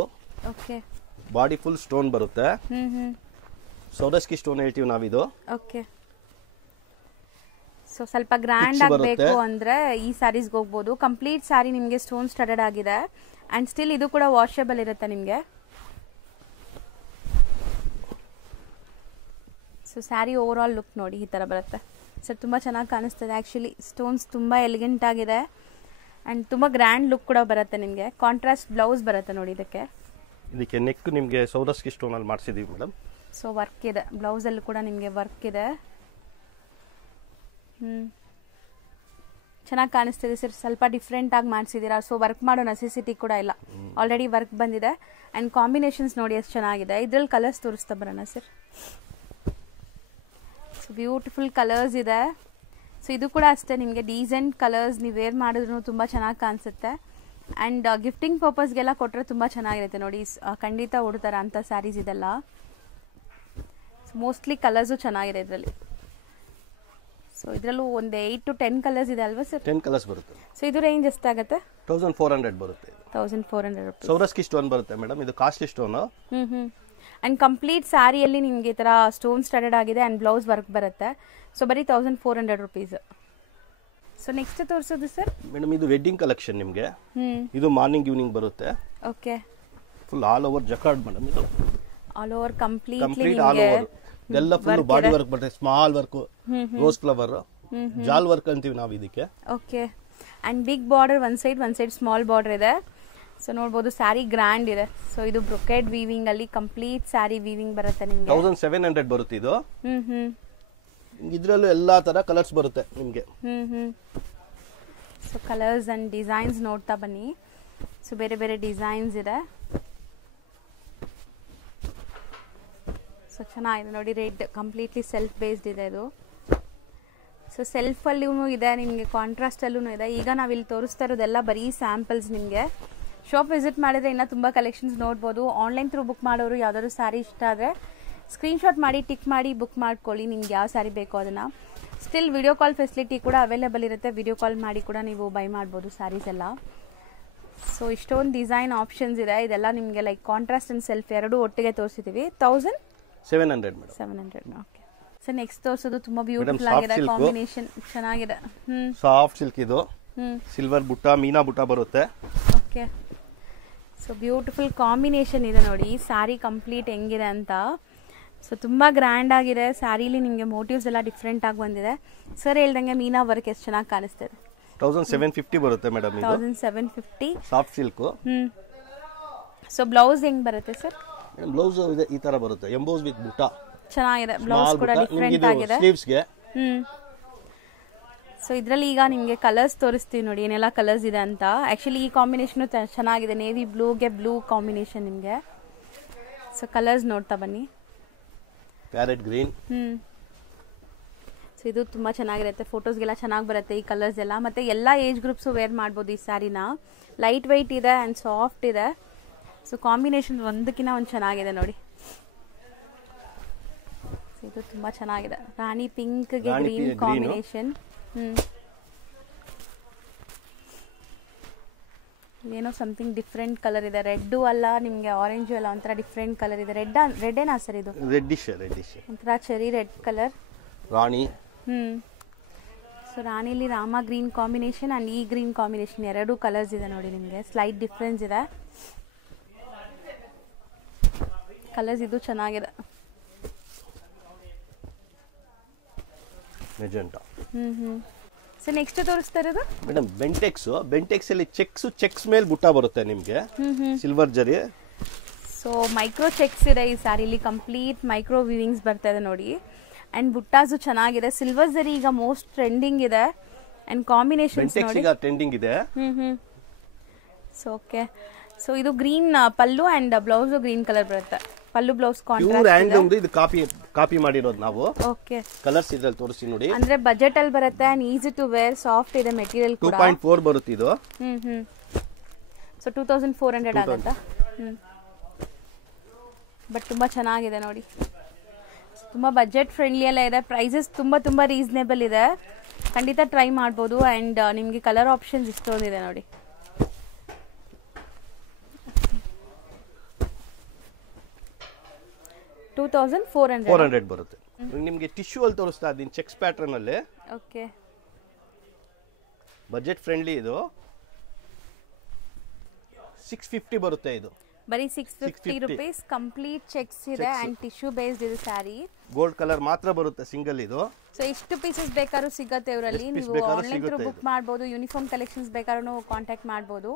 Okay, body full stone ಬರುತ್ತೆ. ಸೌರಸ್ಕಿ ಸ್ಟೋನ್ ಹೇಳ್ತೀವಿ ನಾವಿದು. ಓಕೆ, ಸೊ ಸ್ವಲ್ಪ ಗ್ರ್ಯಾಂಡ್ ಆಗಬೇಕು ಅಂದ್ರೆ ಈ ಸ್ಯಾರೀಸ್ಗೆ ಹೋಗ್ಬೋದು. ಕಂಪ್ಲೀಟ್ ಸ್ಯಾರಿ ನಿಮಗೆ ಸ್ಟೋನ್ ಸ್ಟಡೆಡ್ ಆಗಿದೆ ಅಂಡ್ ಸ್ಟಿಲ್ ಇದು ಕೂಡ ವಾಷಬಲ್ ಇರುತ್ತೆ ನಿಮಗೆ. So sari over all look ನೋಡಿ ಈ ತರ ಬರುತ್ತೆ ಸರ್. ತುಂಬಾ ಚೆನ್ನಾಗಿ ಕಾಣಿಸ್ತದೆ. ಆಕ್ಚುಲಿ ಸ್ಟೋನ್ಸ್ ತುಂಬಾ ಎಲಿಗೆಂಟ್ ಆಗಿದೆ ಅಂಡ್ ತುಂಬಾ ಗ್ರ್ಯಾಂಡ್ ಲುಕ್ ಕೂಡ ಬರುತ್ತೆ ನಿಮಗೆ. ಕಾಂಟ್ರಾಸ್ಟ್ ಬ್ಲೌಸ್ ಬರುತ್ತೆ ನೋಡಿ ಇದಕ್ಕೆ. ನೆಕ್ ನಿಮಗೆ ಸೌರಸ್ಕಿ ಸ್ಟೋನ್ ಅಲ್ಲಿ ಮಾಡಿಸಿದೀವಿ ಮೇಡಮ್. ಸೊ ವರ್ಕ್ ಇದೆ, ಬ್ಲೌಸ್ ಅಲ್ಲಿ ಕೂಡ ನಿಮಗೆ ವರ್ಕ್ ಇದೆ. ಚೆನ್ನಾಗಿ ಕಾಣಿಸ್ತಿದೆ ಸರ್, ಸ್ವಲ್ಪ ಡಿಫ್ರೆಂಟಾಗಿ ಮಾಡಿಸಿದ್ದೀರಾ. ಸೊ ವರ್ಕ್ ಮಾಡೋ ನೆಸೆಸಿಟಿ ಕೂಡ ಇಲ್ಲ, ಆಲ್ರೆಡಿ ವರ್ಕ್ ಬಂದಿದೆ. ಆ್ಯಂಡ್ ಕಾಂಬಿನೇಷನ್ಸ್ ನೋಡಿ ಎಷ್ಟು ಚೆನ್ನಾಗಿದೆ. ಇದರಲ್ಲಿ ಕಲರ್ಸ್ ತೋರಿಸ್ತಾ ಬರೋಣ ಸರ್. ಸೊ ಬ್ಯೂಟಿಫುಲ್ ಕಲರ್ಸ್ ಇದೆ. ಸೊ ಇದು ಕೂಡ ಅಷ್ಟೇ, ನಿಮಗೆ ಡೀಸೆಂಟ್ ಕಲರ್ಸ್, ನೀವು ವೇರ್ ಮಾಡಿದ್ರು ತುಂಬ ಚೆನ್ನಾಗಿ ಕಾಣಿಸುತ್ತೆ. ಆ್ಯಂಡ್ ಗಿಫ್ಟಿಂಗ್ ಪರ್ಪಸ್ಗೆಲ್ಲ ಕೊಟ್ಟರೆ ತುಂಬ ಚೆನ್ನಾಗಿರುತ್ತೆ ನೋಡಿ. ಖಂಡಿತ ಉಡ್ತಾರೆ ಅಂಥ ಸ್ಯಾರೀಸ್ ಇದೆಲ್ಲ. ಮೋಸ್ಟ್ಲಿ ಕಲರ್ಸು ಚೆನ್ನಾಗಿದೆ ಇದರಲ್ಲಿ. ಸೊ ಇದರಲ್ಲೂ ಒಂದು 8 to 10 ಕಲರ್ಸ್ ಇದೆ ಅಲ್ವಾ ಸರ್? 10 ಕಲರ್ಸ್ ಬರುತ್ತೆ. ಸೊ ಇದು ರೇಂಜ್ ಎಷ್ಟಾಗುತ್ತೆ? 1400 ಬರುತ್ತೆ. 1400 rupees. ಸೌರಸ್ಕಿ ಸ್ಟೋನ್ ಬರುತ್ತೆ ಮೇಡಮ್, ಇದು ಕಾಸ್ಟ್ಲಿ ಸ್ಟೋನು. ಆ್ಯಂಡ್ ಕಂಪ್ಲೀಟ್ ಸ್ಯಾರಿಯಲ್ಲಿ ನಿಮಗೆ ಈ ಥರ ಸ್ಟೋನ್ ಸ್ಟಡೆಡ್ ಆಗಿದೆ ಆ್ಯಂಡ್ ಬ್ಲೌಸ್ ವರ್ಕ್ ಬರುತ್ತೆ. ಸೊ ಬರೀ 1400 rupees. ಸೊ ನೆಕ್ಸ್ಟ್ ತೋರಿಸೋದು ಸರ್ ಮೇಡಮ್, ಇದು ವೆಡ್ಡಿಂಗ್ ಕಲೆಕ್ಷನ್ ನಿಮಗೆ. ಇದು ಮಾರ್ನಿಂಗ್ ಈವ್ನಿಂಗ್ ಬರುತ್ತೆ. Okay, full all over jacquard madam. ಇದು all over completely all over ಇದೆಲ್ಲ ಫುಲ್ ಬಾಡಿ ವರ್ಕ್ ಬರುತ್ತೆ. ಸ್ಮಾಲ್ ವರ್ಕ್, ರೋಸ್ ಫ್ಲವರ್, ಜಾಲ್ ವರ್ಕ್ ಅಂತೀವಿ ನಾವು ಇದಕ್ಕೆ. Okay, and big border one side small border ಇದೆ. ಸೊ ನೋಡ್ಬೋದು ಸ್ಯಾರಿ ಗ್ರ್ಯಾಂಡ್ ಇದೆ. ಸೊ ಇದು ಬ್ರೊಕೆಡ್ ವೀವಿಂಗ್ ಅಲ್ಲಿ ಕಂಪ್ಲೀಟ್ ಸ್ಯಾರಿ ವೀವಿಂಗ್ ಬರುತ್ತೆ ನಿಮಗೆ. 1700 ಬರುತ್ತೆ ಇದು. ಇದ್ರಲ್ಲೂ ಎಲ್ಲಾ ತರ ಕಲರ್ಸ್ ಬರುತ್ತೆ ನಿಮಗೆ. ಸೊ ಕಲರ್ಸ್ ಅಂಡ್ ಡಿಸೈನ್ಸ್ ನೋಡ್ತಾ ಬನ್ನಿ. ಸೊ ಬೇರೆ ಬೇರೆ ಡಿಸೈನ್ಸ್ ಇದೆ. ಸೊ ಚೆನ್ನಾಗಿದೆ ನೋಡಿ. ರೆಡ್ ಕಂಪ್ಲೀಟ್ಲಿ ಸೆಲ್ಫ್ ಬೇಸ್ಡ್ ಇದೆ ಇದು. ಸೊ ಸೆಲ್ಫಲ್ಲೂ ಇದೆ ನಿಮಗೆ, ಕಾಂಟ್ರಾಸ್ಟಲ್ಲೂ ಇದೆ. ಈಗ ನಾವಿಲ್ಲಿ ತೋರಿಸ್ತಾ ಇರೋದೆಲ್ಲ ಬರೀ ಸ್ಯಾಂಪಲ್ಸ್. ನಿಮಗೆ ಶಾಪ್ ವಿಸಿಟ್ ಮಾಡಿದ್ರೆ ಇನ್ನೂ ತುಂಬ ಕಲೆಕ್ಷನ್ಸ್ ನೋಡ್ಬೋದು. ಆನ್ಲೈನ್ ಥ್ರೂ ಬುಕ್ ಮಾಡೋರು ಯಾವ್ದಾದ್ರು ಸ್ಯಾರಿ ಇಷ್ಟ ಆದರೆ ಸ್ಕ್ರೀನ್ಶಾಟ್ ಮಾಡಿ ಟಿಕ್ ಮಾಡಿ ಬುಕ್ ಮಾಡ್ಕೊಳ್ಳಿ, ನಿಮ್ಗೆ ಯಾವ ಸ್ಯಾರಿ ಬೇಕೋ ಅದನ್ನು. ಸ್ಟಿಲ್ ವಿಡಿಯೋ ಕಾಲ್ ಫೆಸಿಲಿಟಿ ಕೂಡ ಅವೈಲೇಬಲ್ ಇರುತ್ತೆ. ವಿಡಿಯೋ ಕಾಲ್ ಮಾಡಿ ಕೂಡ ನೀವು ಬೈ ಮಾಡ್ಬೋದು ಸ್ಯಾರೀಸ್ ಎಲ್ಲ. ಸೊ ಇಷ್ಟೊಂದು ಡಿಸೈನ್ ಆಪ್ಷನ್ಸ್ ಇದೆ. ಇದೆಲ್ಲ ನಿಮಗೆ ಲೈಕ್ ಕಾಂಟ್ರಾಸ್ಟ್ ಆ್ಯಂಡ್ ಸೆಲ್ಫ್ ಎರಡೂ ಒಟ್ಟಿಗೆ ತೋರಿಸಿದ್ದೀವಿ. 1700 ಮೇಡಮ್. 700. ಓಕೆ. ಸೊ ನೆಕ್ಸ್ಟ್ ತೋರಿಸೋದು ತುಂಬಾ ಬ್ಯೂಟಿಫುಲ್ ಆಗಿದೆ, ಕಾಂಬಿನೇಷನ್ ಚೆನ್ನಾಗಿದೆ. ಸಾಫ್ಟ್ ಸಿಲ್ಕ್ ಇದು. ಸಿಲ್ವರ್ ಬುಟ್ಟ, ಮೀನಾ ಬುಟ್ಟ ಬರುತ್ತೆ. ಓಕೆ. ಸೊ ಬ್ಯೂಟಿಫುಲ್ ಕಾಂಬಿನೇಷನ್ ಇದೆ ನೋಡಿ. ಸ್ಯಾರಿ ಕಂಪ್ಲೀಟ್ ಹೆಂಗಿದೆ ಅಂತ. ಸೊ ತುಂಬ ಗ್ರ್ಯಾಂಡ್ ಆಗಿದೆ. ಸ್ಯಾರಿಲಿ ನಿಮಗೆ ಮೋಟಿವ್ಸ್ ಎಲ್ಲ ಡಿಫ್ರೆಂಟ್ ಆಗಿ ಬಂದಿದೆ. ಸರ್ ಹೇಳ್ದಂಗೆ ಮೀನಾ ವರ್ಕ್ ಎಷ್ಟು ಚೆನ್ನಾಗಿ ಕಾಣಿಸ್ತಿದೆ. 1750 ಬರುತ್ತೆ madam. 1750 soft silk. So blouse ಹೆಂಗ್ ಬರುತ್ತೆ ಸರ್? ಬ್ಲೌಸ್ ಈ ತರ ಬರುತ್ತೆ, ಎಂಬೋಸ್ ವಿತ್ ಬುಟ್ಟ. ಚೆನ್ನಾಗಿದೆ. ಬ್ಲೌಸ್ ಕೂಡ ಡಿಫ್ರೆಂಟ್ ಆಗಿದೆ. ಸ್ಲೀವ್ಸ್ ಗೆ. ಸೊ ಇದರಲ್ಲಿ ಈಗ ನಿಮಗೆ ಕಲರ್ಸ್ ತೋರಿಸ್ತೀವಿ ನೋಡಿ, ಏನೆಲ್ಲ ಕಲರ್ಸ್ ಇದೆ ಅಂತ. ಆಕ್ಚುಲಿ ಈ ಕಾಂಬಿನೇಷನ್ ಚೆನ್ನಾಗಿದೆ. ನೇವಿ ಬ್ಲೂಗೆ ಬ್ಲೂ ಕಾಂಬಿನೇಷನ್ ನಿಮಗೆ. ಸೊ ಕಲರ್ಸ್ ನೋಡ್ತಾ ಬನ್ನಿ. Parrot green. ಸೊ ಇದು ತುಂಬ ಚೆನ್ನಾಗಿರುತ್ತೆ. ಫೋಟೋಸ್ಗೆಲ್ಲ ಚೆನ್ನಾಗಿ ಬರುತ್ತೆ ಈ ಕಲರ್ಸ್ ಎಲ್ಲ. ಮತ್ತು ಎಲ್ಲ ಏಜ್ ಗ್ರೂಪ್ಸು ವೇರ್ ಮಾಡ್ಬೋದು ಈ ಸ್ಯಾರಿನ. ಲೈಟ್ ವೆಯ್ಟ್ ಇದೆ ಆ್ಯಂಡ್ ಸಾಫ್ಟ್ ಇದೆ. ಸೊ ಕಾಂಬಿನೇಷನ್ ಒಂದಕ್ಕಿಂತ ಒಂದು ಚೆನ್ನಾಗಿದೆ ನೋಡಿ. ಸೊ ಇದು ತುಂಬ ಚೆನ್ನಾಗಿದೆ. ರಾಣಿ ಪಿಂಕ್ಗೆ ಗ್ರೀನ್ ಕಾಂಬಿನೇಷನ್. ಏನೋ ಸಮಥಿಂಗ್ ಡಿಫ್ರೆಂಟ್ ಕಲರ್ ಇದೆ. ರೆಡ್ಡು ಅಲ್ಲ ನಿಮಗೆ, ಆರೆಂಜು ಅಲ್ಲ, ಒಂಥರ ಡಿಫ್ರೆಂಟ್ ಕಲರ್ ಇದೆ. ರೆಡ್ ಏನಾ ಸರ್ ಇದು? ರೆಡ್ಡಿಶ್ ಒಂಥರ ಚೆರಿ ರೆಡ್ ಕಲರ್. ರಾಣಿ. ಸೊ ರಾಣಿಲಿ ರಾಮ ಗ್ರೀನ್ ಕಾಂಬಿನೇಷನ್ ಆ್ಯಂಡ್ ಈ ಗ್ರೀನ್ ಕಾಂಬಿನೇಷನ್ ಎರಡೂ ಕಲರ್ಸ್ ಇದೆ ನೋಡಿ ನಿಮಗೆ. ಸ್ಲೈಟ್ ಡಿಫ್ರೆನ್ಸ್ ಇದೆ ಕಲರ್ಸ್. ಇದು ಚೆನ್ನಾಗಿದೆ. ಮೆಜೆಂಟಾ. ಸೊ ನೆಕ್ಸ್ಟ್ ತೋರಿಸ್ತಾ ಇರೋದು ಮೇಡಮ್ ಬೆಂಟೆಕ್ಸ್ ಅಲ್ಲಿ ಚೆಕ್ಸ್ ಮೇಲೆ ಬುಟ್ಟ ಬರುತ್ತೆ ನಿಮಗೆ, ಸಿಲ್ವರ್ ಜರಿ. ಸೊ ಮೈಕ್ರೋ ಚೆಕ್ಸ್ ಇದೆ ಈ ಸ್ಯಾರಿಲಿ. ಕಂಪ್ಲೀಟ್ ಮೈಕ್ರೋ ವಿವಿಂಗ್ಸ್ ಬರ್ತಾ ಇದೆ ನೋಡಿ. ಅಂಡ್ ಬುಟ್ಟಾಸು ಚೆನ್ನಾಗಿದೆ. ಸಿಲ್ವರ್ ಜರಿ ಈಗ ಮೋಸ್ಟ್ ಟ್ರೆಂಡಿಂಗ್ ಇದೆ. ಅಂಡ್ ಕಾಂಬಿನೇಷನ್ಸ್ ನೋಡಿ ಟ್ರೆಂಡಿಂಗ್ ಇದೆ. So okay. ಸೊ ಇದು green pallu and blouse green colour ಬರುತ್ತೆ. ಪಲ್ಲು ಬ್ಲೌಸ್ ಕಾಂಟ್ರಾಸ್ಟ್. ಇದು ಕಾಪಿ ಮಾಡಿರೋದು ನಾವು. ಓಕೆ. ಕಲರ್ಸ್ ಇದ್ರಲ್ಲಿ ತೋರಿಸಿ ನೋಡಿ. ಅಂದ್ರೆ ಬಜೆಟ್ ಅಲ್ಲಿ ಬರುತ್ತೆ and easy to wear, soft ಇದೆ ಮೆಟೀರಿಯಲ್ ಕೂಡ. 2.4 ಬರುತ್ತೆ ಇದು. ಸೊ 2400 ಆಗುತ್ತಾ? ಬಟ್ ತುಂಬಾ ಚೆನ್ನಾಗಿದೆ ನೋಡಿ. ತುಂಬ ಬಜೆಟ್ ಫ್ರೆಂಡ್ಲಿ ಎಲ್ಲ ಇದೆ. ಪ್ರೈಸಸ್ ತುಂಬ ರೀಸನೇಬಲ್ ಇದೆ. ಖಂಡಿತ ಟ್ರೈ ಮಾಡ್ಬೋದು. ಆ್ಯಂಡ್ ನಿಮಗೆ ಕಲರ್ ಆಪ್ಷನ್ಸ್ ಇಷ್ಟೊಂದಿದೆ ನೋಡಿ. $2400 ಬರುತ್ತೆ ನಿಮಗೆ. ಟಿಶ್ಯೂ ಅಲ್ಲಿ ತೋರಿಸ್ತಾ ಇದ್ದೀನಿ ಚೆಕ್ಸ್ ಪ್ಯಾಟರ್ನ್ ಅಲ್ಲಿ. ಓಕೆ. ಬಜೆಟ್ ಫ್ರೆಂಡ್ಲಿ ಇದು. 650 ಬರುತ್ತೆ ಇದು. ಬರೀ 650 rupees. ಕಂಪ್ಲೀಟ್ ಚೆಕ್ಸ್ ಇದೆ ಅಂಡ್ ಟಿಶ್ಯೂ ಬೇಸ್ಡ್ ಇದೆ ಸ್ಯಾರಿ. ಗೋಲ್ಡ್ ಕಲರ್ ಮಾತ್ರ ಬರುತ್ತೆ ಸಿಂಗಲ್ ಇದು. ಸೊ ಎಷ್ಟು ಪೀಸಸ್ ಬೇಕಾದ್ರೂ ಸಿಗುತ್ತೆ ಇವರಲ್ಲಿ. ನೀವು ಆನ್ಲೈನ್ ಥ್ರೂ ಬುಕ್ ಮಾಡ್ಬೋದು. ಯೂನಿಫಾರ್ಮ್ ಕಲೆಕ್ಷನ್ಸ್ ಬೇಕಾದ್ರೂ ಕಾಂಟ್ಯಾಕ್ಟ್ ಮಾಡ್ಬೋದು.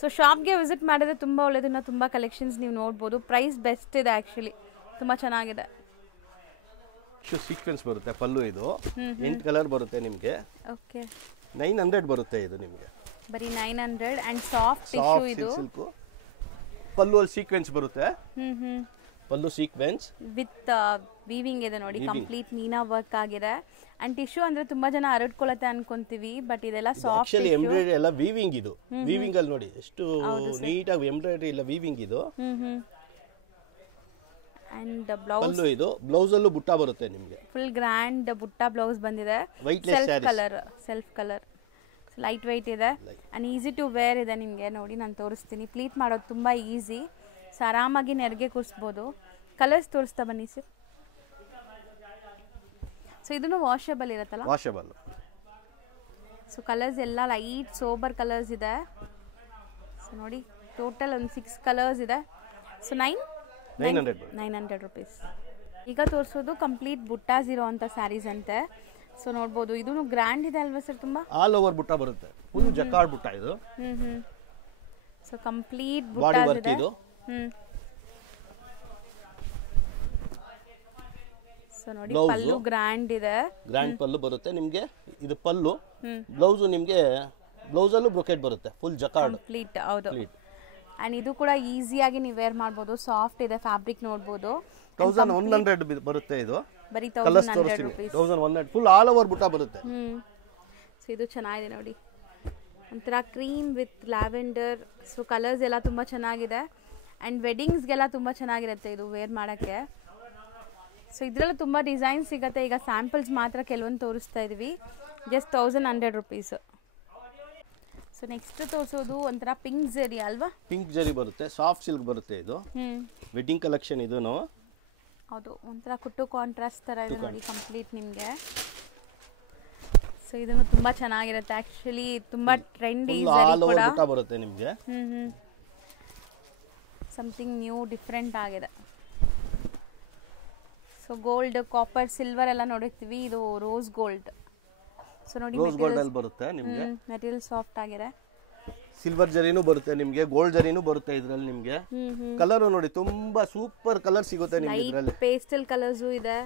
ಸೊ ಶಾಪ್ಗೆ ವಿಸಿಟ್ ಮಾಡಿದ್ರೆ ತುಂಬ ಒಳ್ಳೆದಿನ್ನ ತುಂಬ ಕಲೆಕ್ಷನ್ಸ್ ನೀವು ನೋಡ್ಬೋದು. ಪ್ರೈಸ್ ಬೆಸ್ಟ್ ಇದೆ ಆ್ಯಕ್ಚುಲಿ. ತುಂಬ ಚೆನ್ನಾಗಿದೆ. ಸೀಕ್ವೆನ್ಸ್ ಬರುತ್ತೆ ಪಲ್ಲು. ಇದು 8 ಕಲರ್ ಬರುತ್ತೆ ನಿಮಗೆ. ಓಕೆ. 900 ಬರುತ್ತೆ ಇದು ನಿಮಗೆ. ಬರೀ 900 ಅಂಡ್ ಸಾಫ್ಟ್ ಟಿಶ್ಯೂ ಇದು. ಸಿಲ್ಕ್ ಪಲ್ಲು ಅಲ್ಲಿ ಸೀಕ್ವೆನ್ಸ್ ಬರುತ್ತೆ. ಪಲ್ಲು ಸೀಕ್ವೆನ್ಸ್ ವಿತ್ ವೀವಿಂಗ್ ಇದೆ ನೋಡಿ, ಕಂಪ್ಲೀಟ್ ಮೀನಾ ವರ್ಕ್ ಆಗಿದೆ. ಅಂಡ್ ಟಿಶ್ಯೂ ಅಂದ್ರೆ ತುಂಬಾ ಜನ ಹರಡ್ಕೊಳ್ಳುತ್ತೆ ಅನ್ಕೊಂತೀವಿ, ಬಟ್ ಇದೆಲ್ಲ ಸಾಫ್ಟ್ ಆಕ್ಚುಲಿ ಎಂಬ್ರಾಯ್ಡರಿ ಎಲ್ಲ ವೀವಿಂಗ್ ಇದು. ವೀವಿಂಗ್ ಅಲ್ಲಿ ನೋಡಿ ಎಷ್ಟು ನೀಟಾಗಿ ಎಂಬ್ರಾಯ್ಡರಿ ಇಲ್ಲ ವೀವಿಂಗ್ ಇದು. ಅಂಡ್ ಬ್ಲೌಸ್ ಪಲ್ಲು ಇದು. ಬ್ಲೌಸ್ ಅಲ್ಲೂ ಬುಟ್ಟ ಬರುತ್ತೆ ನಿಮಗೆ. ಫುಲ್ ಗ್ರ್ಯಾಂಡ್ ಬುಟ್ಟ ಬ್ಲೌಸ್ ಬಂದಿದೆ. ಸೆಲ್ಫ್ ಕಲರ್ ಲೈಟ್ ವೈಟ್ ಇದೆ ಅಂಡ್ ಈಸಿ ಟು ವೇರ್ ಇದೆ. ನಿಮಗೆ ನೋಡಿ ನಾನು ತೋರಿಸ್ತೀನಿ. ಪ್ಲೀಟ್ ಮಾಡೋದು ತುಂಬ ಈಸಿ. ಸೊ ಆರಾಮಾಗಿ ನೆರಿಗೆ ಕೂರಿಸ್ಬೋದು. ಕಲರ್ಸ್ ತೋರಿಸ್ತಾ ಬನ್ನಿ ಸರ್. ಸೊ ಇದನ್ನು ವಾಷಬಲ್ ಇರುತ್ತಲ್ಲ? ವಾಷಬಲ್. ಸೊ ಕಲರ್ಸ್ ಎಲ್ಲ ಲೈಟ್ ಸೋಬರ್ ಕಲರ್ಸ್ ಇದೆ. ಸೊ ನೋಡಿ ಟೋಟಲ್ ಒಂದು 6 ಕಲರ್ಸ್ ಇದೆ. So 900 rupees. ಈಗ ತೋರಿಸೋದು ಕಂಪ್ಲೀಟ್ ಬುಟ್ಟಾಸ್ ಇರೋ ಅಂಥ ಸ್ಯಾರೀಸ್ ಅಂತೆ. ಸೊ ನೋಡ್ಬೋದು ಇದೂ ಗ್ರ್ಯಾಂಡ್ ಇದೆ ಅಲ್ವಾ ಸರ್? ತುಂಬ ಆಲ್ ಓವರ್ ಬುಟ್ಟ ಬರುತ್ತೆ. ಫುಲ್ ಜಕಾರ್ಡ್ ಬುಟ್ಟ ಇದು. ಸೊ ಕಂಪ್ಲೀಟ್ ಬುಟ್ಟಾಸ್ ಇದೆ. ಸೊ ನೋಡಿ ಪಲ್ಲು ಗ್ರ್ಯಾಂಡ್ ಇದೆ. ಗ್ರ್ಯಾಂಡ್ ಪಲ್ಲು ಬರುತ್ತೆ ನಿಮಗೆ. ಇದು ಪಲ್ಲು. ಬ್ಲೌಸ್ ನಿಮಗೆ ಬ್ಲೌಸ್ ಅಲ್ಲೂ ಬ್ರೊಕೆಟ್ ಬರುತ್ತೆ. Full jacquard complete. ಹೌದು. ಅಂಡ್ ಇದು ಕೂಡ ಈಸಿಯಾಗಿ ನೀವು ವೇರ್ ಮಾಡ್ಬೋದು. ಸಾಫ್ಟ್ ಇದೆ ಫ್ಯಾಬ್ರಿಕ್ ನೋಡ್ಬೋದು. 1100 ಬರುತ್ತೆ ಇದು. ಬರೀ 1100 ರುಪೀಸ್. 1100 ಫುಲ್ ಆಲ್ ಓವರ್ ಬುಟ್ಟ ಬರುತ್ತೆ. ಸೊ ಇದು ಚೆನ್ನಾಗಿದೆ ನೋಡಿ, ಒಂಥರ cream with lavender. So colours ಎಲ್ಲ ತುಂಬ ಚೆನ್ನಾಗಿದೆ ಆ್ಯಂಡ್ ವೆಡ್ಡಿಂಗ್ಸ್ಗೆಲ್ಲ ತುಂಬ ಚೆನ್ನಾಗಿರುತ್ತೆ ಇದು ವೇರ್ ಮಾಡೋಕ್ಕೆ. ಸೊ ಇದರಲ್ಲೂ ತುಂಬ ಡಿಸೈನ್ ಸಿಗುತ್ತೆ. ಈಗ ಸ್ಯಾಂಪಲ್ಸ್ ಮಾತ್ರ ಕೆಲವೊಂದು ತೋರಿಸ್ತಾ ಇದ್ವಿ. Just 1100 rupees. ಸೊ ನೆಕ್ಸ್ಟ್ ತೋರಿಸೋದು ಒಂಥರ ಪಿಂಕ್ ಜರಿ ಅಲ್ವಾ? ಪಿಂಕ್ ಜರಿ ಬರುತ್ತೆ. ಸಾಫ್ಟ್ ಸಿಲ್ಕ್ ಬರುತ್ತೆ ಇದು. ವೆಡ್ಡಿಂಗ್ ಕಲೆಕ್ಷನ್ ಇದೂನು. ಹೌದು, ಒಂಥರ ಕುಟ್ಟು ಕಾಂಟ್ರಾಸ್ಟ್ ಥರ ಇದೆ ನೋಡಿ ಕಂಪ್ಲೀಟ್ ನಿಮಗೆ. ಸೊ ಇದನ್ನು ತುಂಬ ಚೆನ್ನಾಗಿರುತ್ತೆ. ಆ್ಯಕ್ಚುಲಿ ತುಂಬ ಟ್ರೆಂಡಿ ಕೂಡ ಬರುತ್ತೆ ನಿಮಗೆ. ಸಮಥಿಂಗ್ ನ್ಯೂ ಡಿಫ್ರೆಂಟ್ ಆಗಿದೆ. ಸೊ ಗೋಲ್ಡ್, ಕಾಪರ್, ಸಿಲ್ವರ್ ಎಲ್ಲ ನೋಡಿರ್ತೀವಿ. ಇದು ರೋಸ್ ಗೋಲ್ಡ್. ಸೊ ನೋಡಿ ಬರುತ್ತೆ ನಿಮಗೆ. ಮೆಟೀರಿಯಲ್ ಸಾಫ್ಟ್ ಆಗಿದೆ. ಸಿಲ್ವರ್ ಜರಿನೂ ಬರುತ್ತೆ ನಿಮಗೆ, ಗೋಲ್ಡ್ ಜರಿನೂ ಬರುತ್ತೆ ಇದರಲ್ಲಿ ನಿಮಗೆ. ಕಲರ್ ನೋಡಿ ತುಂಬಾ ಸೂಪರ್ ಕಲರ್ ಸಿಗುತ್ತೆ ನಿಮಗೆ ಇದರಲ್ಲಿ. ಪೇಸ್ಟಲ್ ಕಲರ್ಸು ಇದೆ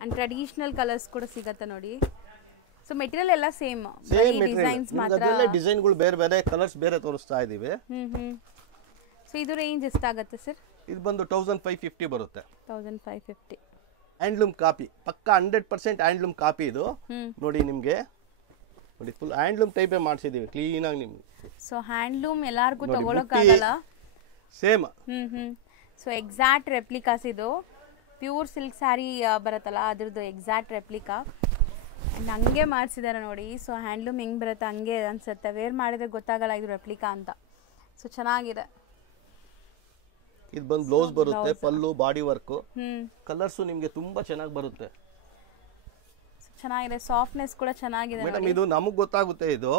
ಅಂಡ್ ಟ್ರೆಡಿಷನಲ್ ಕಲರ್ಸ್ ಕೂಡ ಸಿಗುತ್ತೆ ನೋಡಿ. ಸೊ ಮೆಟೀರಿಯಲ್ ಎಲ್ಲ ಸೇಮ್ ಡಿಸೈನ್ಸ್ ಮಾತ್ರ. ಅದರಲ್ಲೇ ಡಿಸೈನ್ಗಳು ಬೇರೆ ಬೇರೆ, ಕಲರ್ಸ್ ಬೇರೆ ತೋರಿಸ್ತಾ ಇದೀವಿ. ಸೊ ಇದು ರೇಂಜ್ ಎಷ್ಟಾಗುತ್ತೆ ಸರ್? ಇದು ಬಂದು 1550 ಬರುತ್ತೆ. 1550. ಹ್ಯಾಂಡ್ಲೂಮ್ ಕಾಪಿ, ಪಕ್ಕ 100% ಹ್ಯಾಂಡ್ಲೂಮ್ ಕಾಪಿ ಇದು. ನೋಡಿ ನಿಮಗೆ ನೋಡಿ ಫುಲ್ ಹ್ಯಾಂಡ್ಲೂಮ್ ಟೈಪೇ ಮಾಡಿಸಿದೀವಿ ಕ್ಲೀನ್ ಆಗಿ ನಿಮಗೆ. ಸೊ ಹ್ಯಾಂಡ್ಲೂಮ್ ಎಲ್ಲರಿಗೂ ತಗೊಳಕ್ಕಾಗಲ್ಲ. ಸೇಮ್. ಸೊ ಎಕ್ಸಾಕ್ಟ್ ರೆಪ್ಲಿಕಾಸ್ ಇದು. ಪ್ಯೂರ್ ಸಿಲ್ಕ್ ಸ್ಯಾರಿ ಬರುತ್ತಲ್ಲ ಅದ್ರದ್ದು ಎಕ್ಸಾಕ್ಟ್ ರೆಪ್ಲಿಕಾ. ಆ್ಯಂಡ್ ಹಂಗೆ ಮಾಡಿಸಿದ್ದಾರೆ ನೋಡಿ. ಸೊ ಹ್ಯಾಂಡ್ಲೂಮ್ ಹೆಂಗೆ ಬರುತ್ತೆ ಹಂಗೆ ಅನ್ಸುತ್ತೆ. ವೇರ್ ಮಾಡಿದ್ರೆ ಗೊತ್ತಾಗಲ್ಲ ಇದು ರೆಪ್ಲಿಕಾ ಅಂತ. ಸೊ ಚೆನ್ನಾಗಿದೆ. ಇದು ಬಂದು ಬ್ಲೌಸ್ ಬರುತ್ತೆ, ಪಲ್ಲು, ಬಾಡಿ ವರ್ಕ್. ಕಲರ್ಸ್ ನಿಮಗೆ ತುಂಬಾ ಚೆನ್ನಾಗಿ ಬರುತ್ತೆ. ಚೆನ್ನಾಗಿದೆ, ಸಾಫ್ಟ್ನೆಸ್ ಕೂಡ ಚೆನ್ನಾಗಿದೆ. ಮೇಡಮ್ ಇದು ನಮಗೆ ಗೊತ್ತಾಗುತ್ತೆ, ಇದು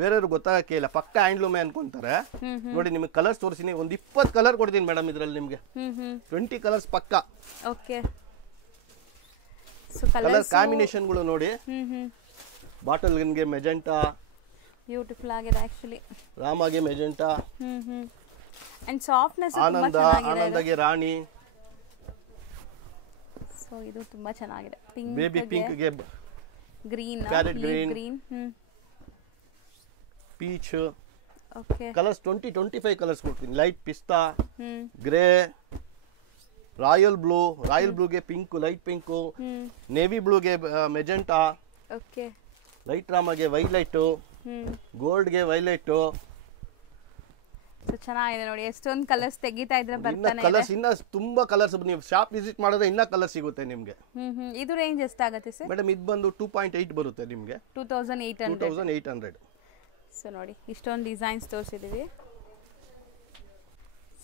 ಬೇರೆಯವ್ರಿಗೆ ಗೊತ್ತಾಗಕ್ಕೆ ಇಲ್ಲ. ಪಕ್ಕ ಹ್ಯಾಂಡ್ಲೂಮೇ ಅನ್ಕೊಂತಾರೆ. ನೋಡಿ ನಿಮಗೆ ಕಲರ್ಸ್ ತೋರಿಸ್ತೀನಿ. ಒಂದು 20 ಕಲರ್ ಕೊಡ್ತೀನಿ ಮೇಡಮ್ ಇದರಲ್ಲಿ ನಿಮಗೆ. 20 ಕಲರ್ಸ್ ಪಕ್ಕ. ಓಕೆ. ಕಲರ್ ಕಾಂಬಿನೇಷನ್ಗಳು ನೋಡಿ. ಬಾಟಲ್ ಗೆ ಮೆಜೆಂಟಾ ಬ್ಯೂಟಿಫುಲ್ ಆಗಿದೆ ಆಕ್ಚುಲಿ. ರಾಮಾಗೆ ಮೆಜೆಂಟಾ. ಅಂಡ್ ಸಾಫ್ಟ್ನೆಸ್ ತುಂಬಾ ಚೆನ್ನಾಗಿದೆ. ಆನಂದಗೆ ರಾಣಿ. ಸೊ ಇದು ತುಂಬಾ ಚೆನ್ನಾಗಿದೆ. ಪಿಂಕ್, ಬೇಬಿ ಪಿಂಕ್ ಗೆ green, parrot green, peach. Okay. Colours 20-25 colours ಕೊಡ್ತೀನಿ. ಲೈಟ್ ಪಿಸ್ತಾ, ಗ್ರೇ, ರಾಯಲ್ ಬ್ಲೂಗೆ ಪಿಂಕ್, ಲೈಟ್ ಪಿಂಕ್, ನೇವಿ ಬ್ಲೂಗೆ ಮೆಜೆಂಟಾ. ಓಕೆ. ಲೈಟ್ ರಾಮಾಗೆ ವೈಲೆಟ್, ಗೋಲ್ಡ್ಗೆ ವೈಲೆಟ್. ಸೊ ಚೆನ್ನಾಗಿದೆ ನೋಡಿ. ಎಷ್ಟೊಂದು ಕಲರ್ಸ್ ತೆಗಿತಾ ಇದ್ರೆ ಬರ್ತಾನೆ ಇದೆ. ಕಲರ್ಸ್ ಇನ್ನ ತುಂಬಾ ಕಲರ್ಸ್. ನೀವು ಶಾಪ್ ವಿಸಿಟ್ ಮಾಡಿದ್ರೆ ಇನ್ನ ಕಲರ್ ಸಿಗುತ್ತೆ ನಿಮಗೆ. ಇದು ರೇಂಜ್ ಎಷ್ಟಾಗುತ್ತೆ ಸರ್? ಮೇಡಮ್ ಇದು ಬಂದು 2.8 ಬರುತ್ತೆ ನಿಮಗೆ. 2800. ಸೊ ನೋಡಿ ಇಷ್ಟೊಂದು ಡಿಸೈನ್ಸ್ ತೋರಿಸಿದೀವಿ